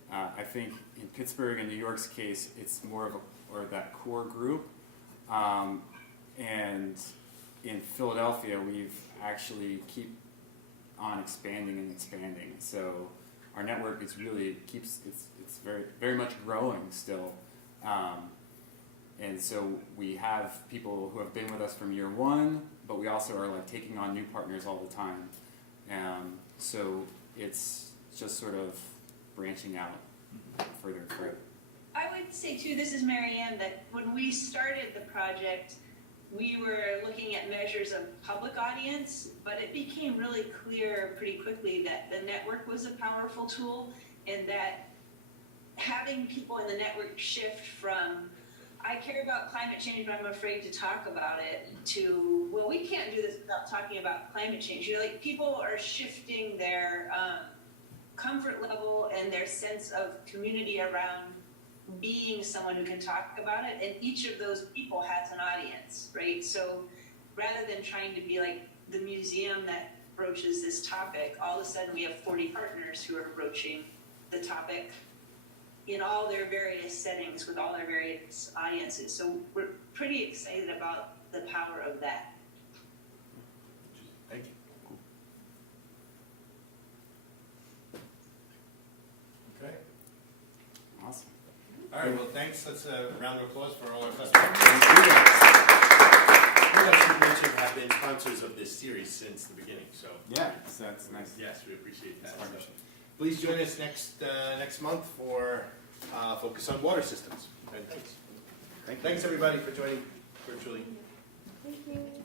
I think in Pittsburgh and New York's case, it's more of or that core group, and in Philadelphia, we've actually keep on expanding and expanding. So our network is really it's very very much growing still, and so we have people who have been with us from year one, but we also are like taking on new partners all the time. So it's just sort of branching out further and further. I would say too, this is Marianne, that when we started the project, we were looking at measures of public audience, but it became really clear pretty quickly that the network was a powerful tool, and that having people in the network shift from, I care about climate change, but I'm afraid to talk about it, to, well, we can't do this without talking about climate change. You know, like people are shifting their comfort level and their sense of community around being someone who can talk about it, and each of those people has an audience, right? So rather than trying to be like the museum that broaches this topic, all of a sudden we have 40 partners who are broaching the topic in all their various settings with all their various audiences. So we're pretty excited about the power of that. Thank you. Okay. Awesome. All right, well, thanks. Let's a round of applause for all our customers. You guys should mention have been sponsors of this series since the beginning. So yeah, that's nice. Yes, we appreciate that. Please join us next month for Focus on Water Systems. And thanks. Thanks everybody for joining virtually. Thank you.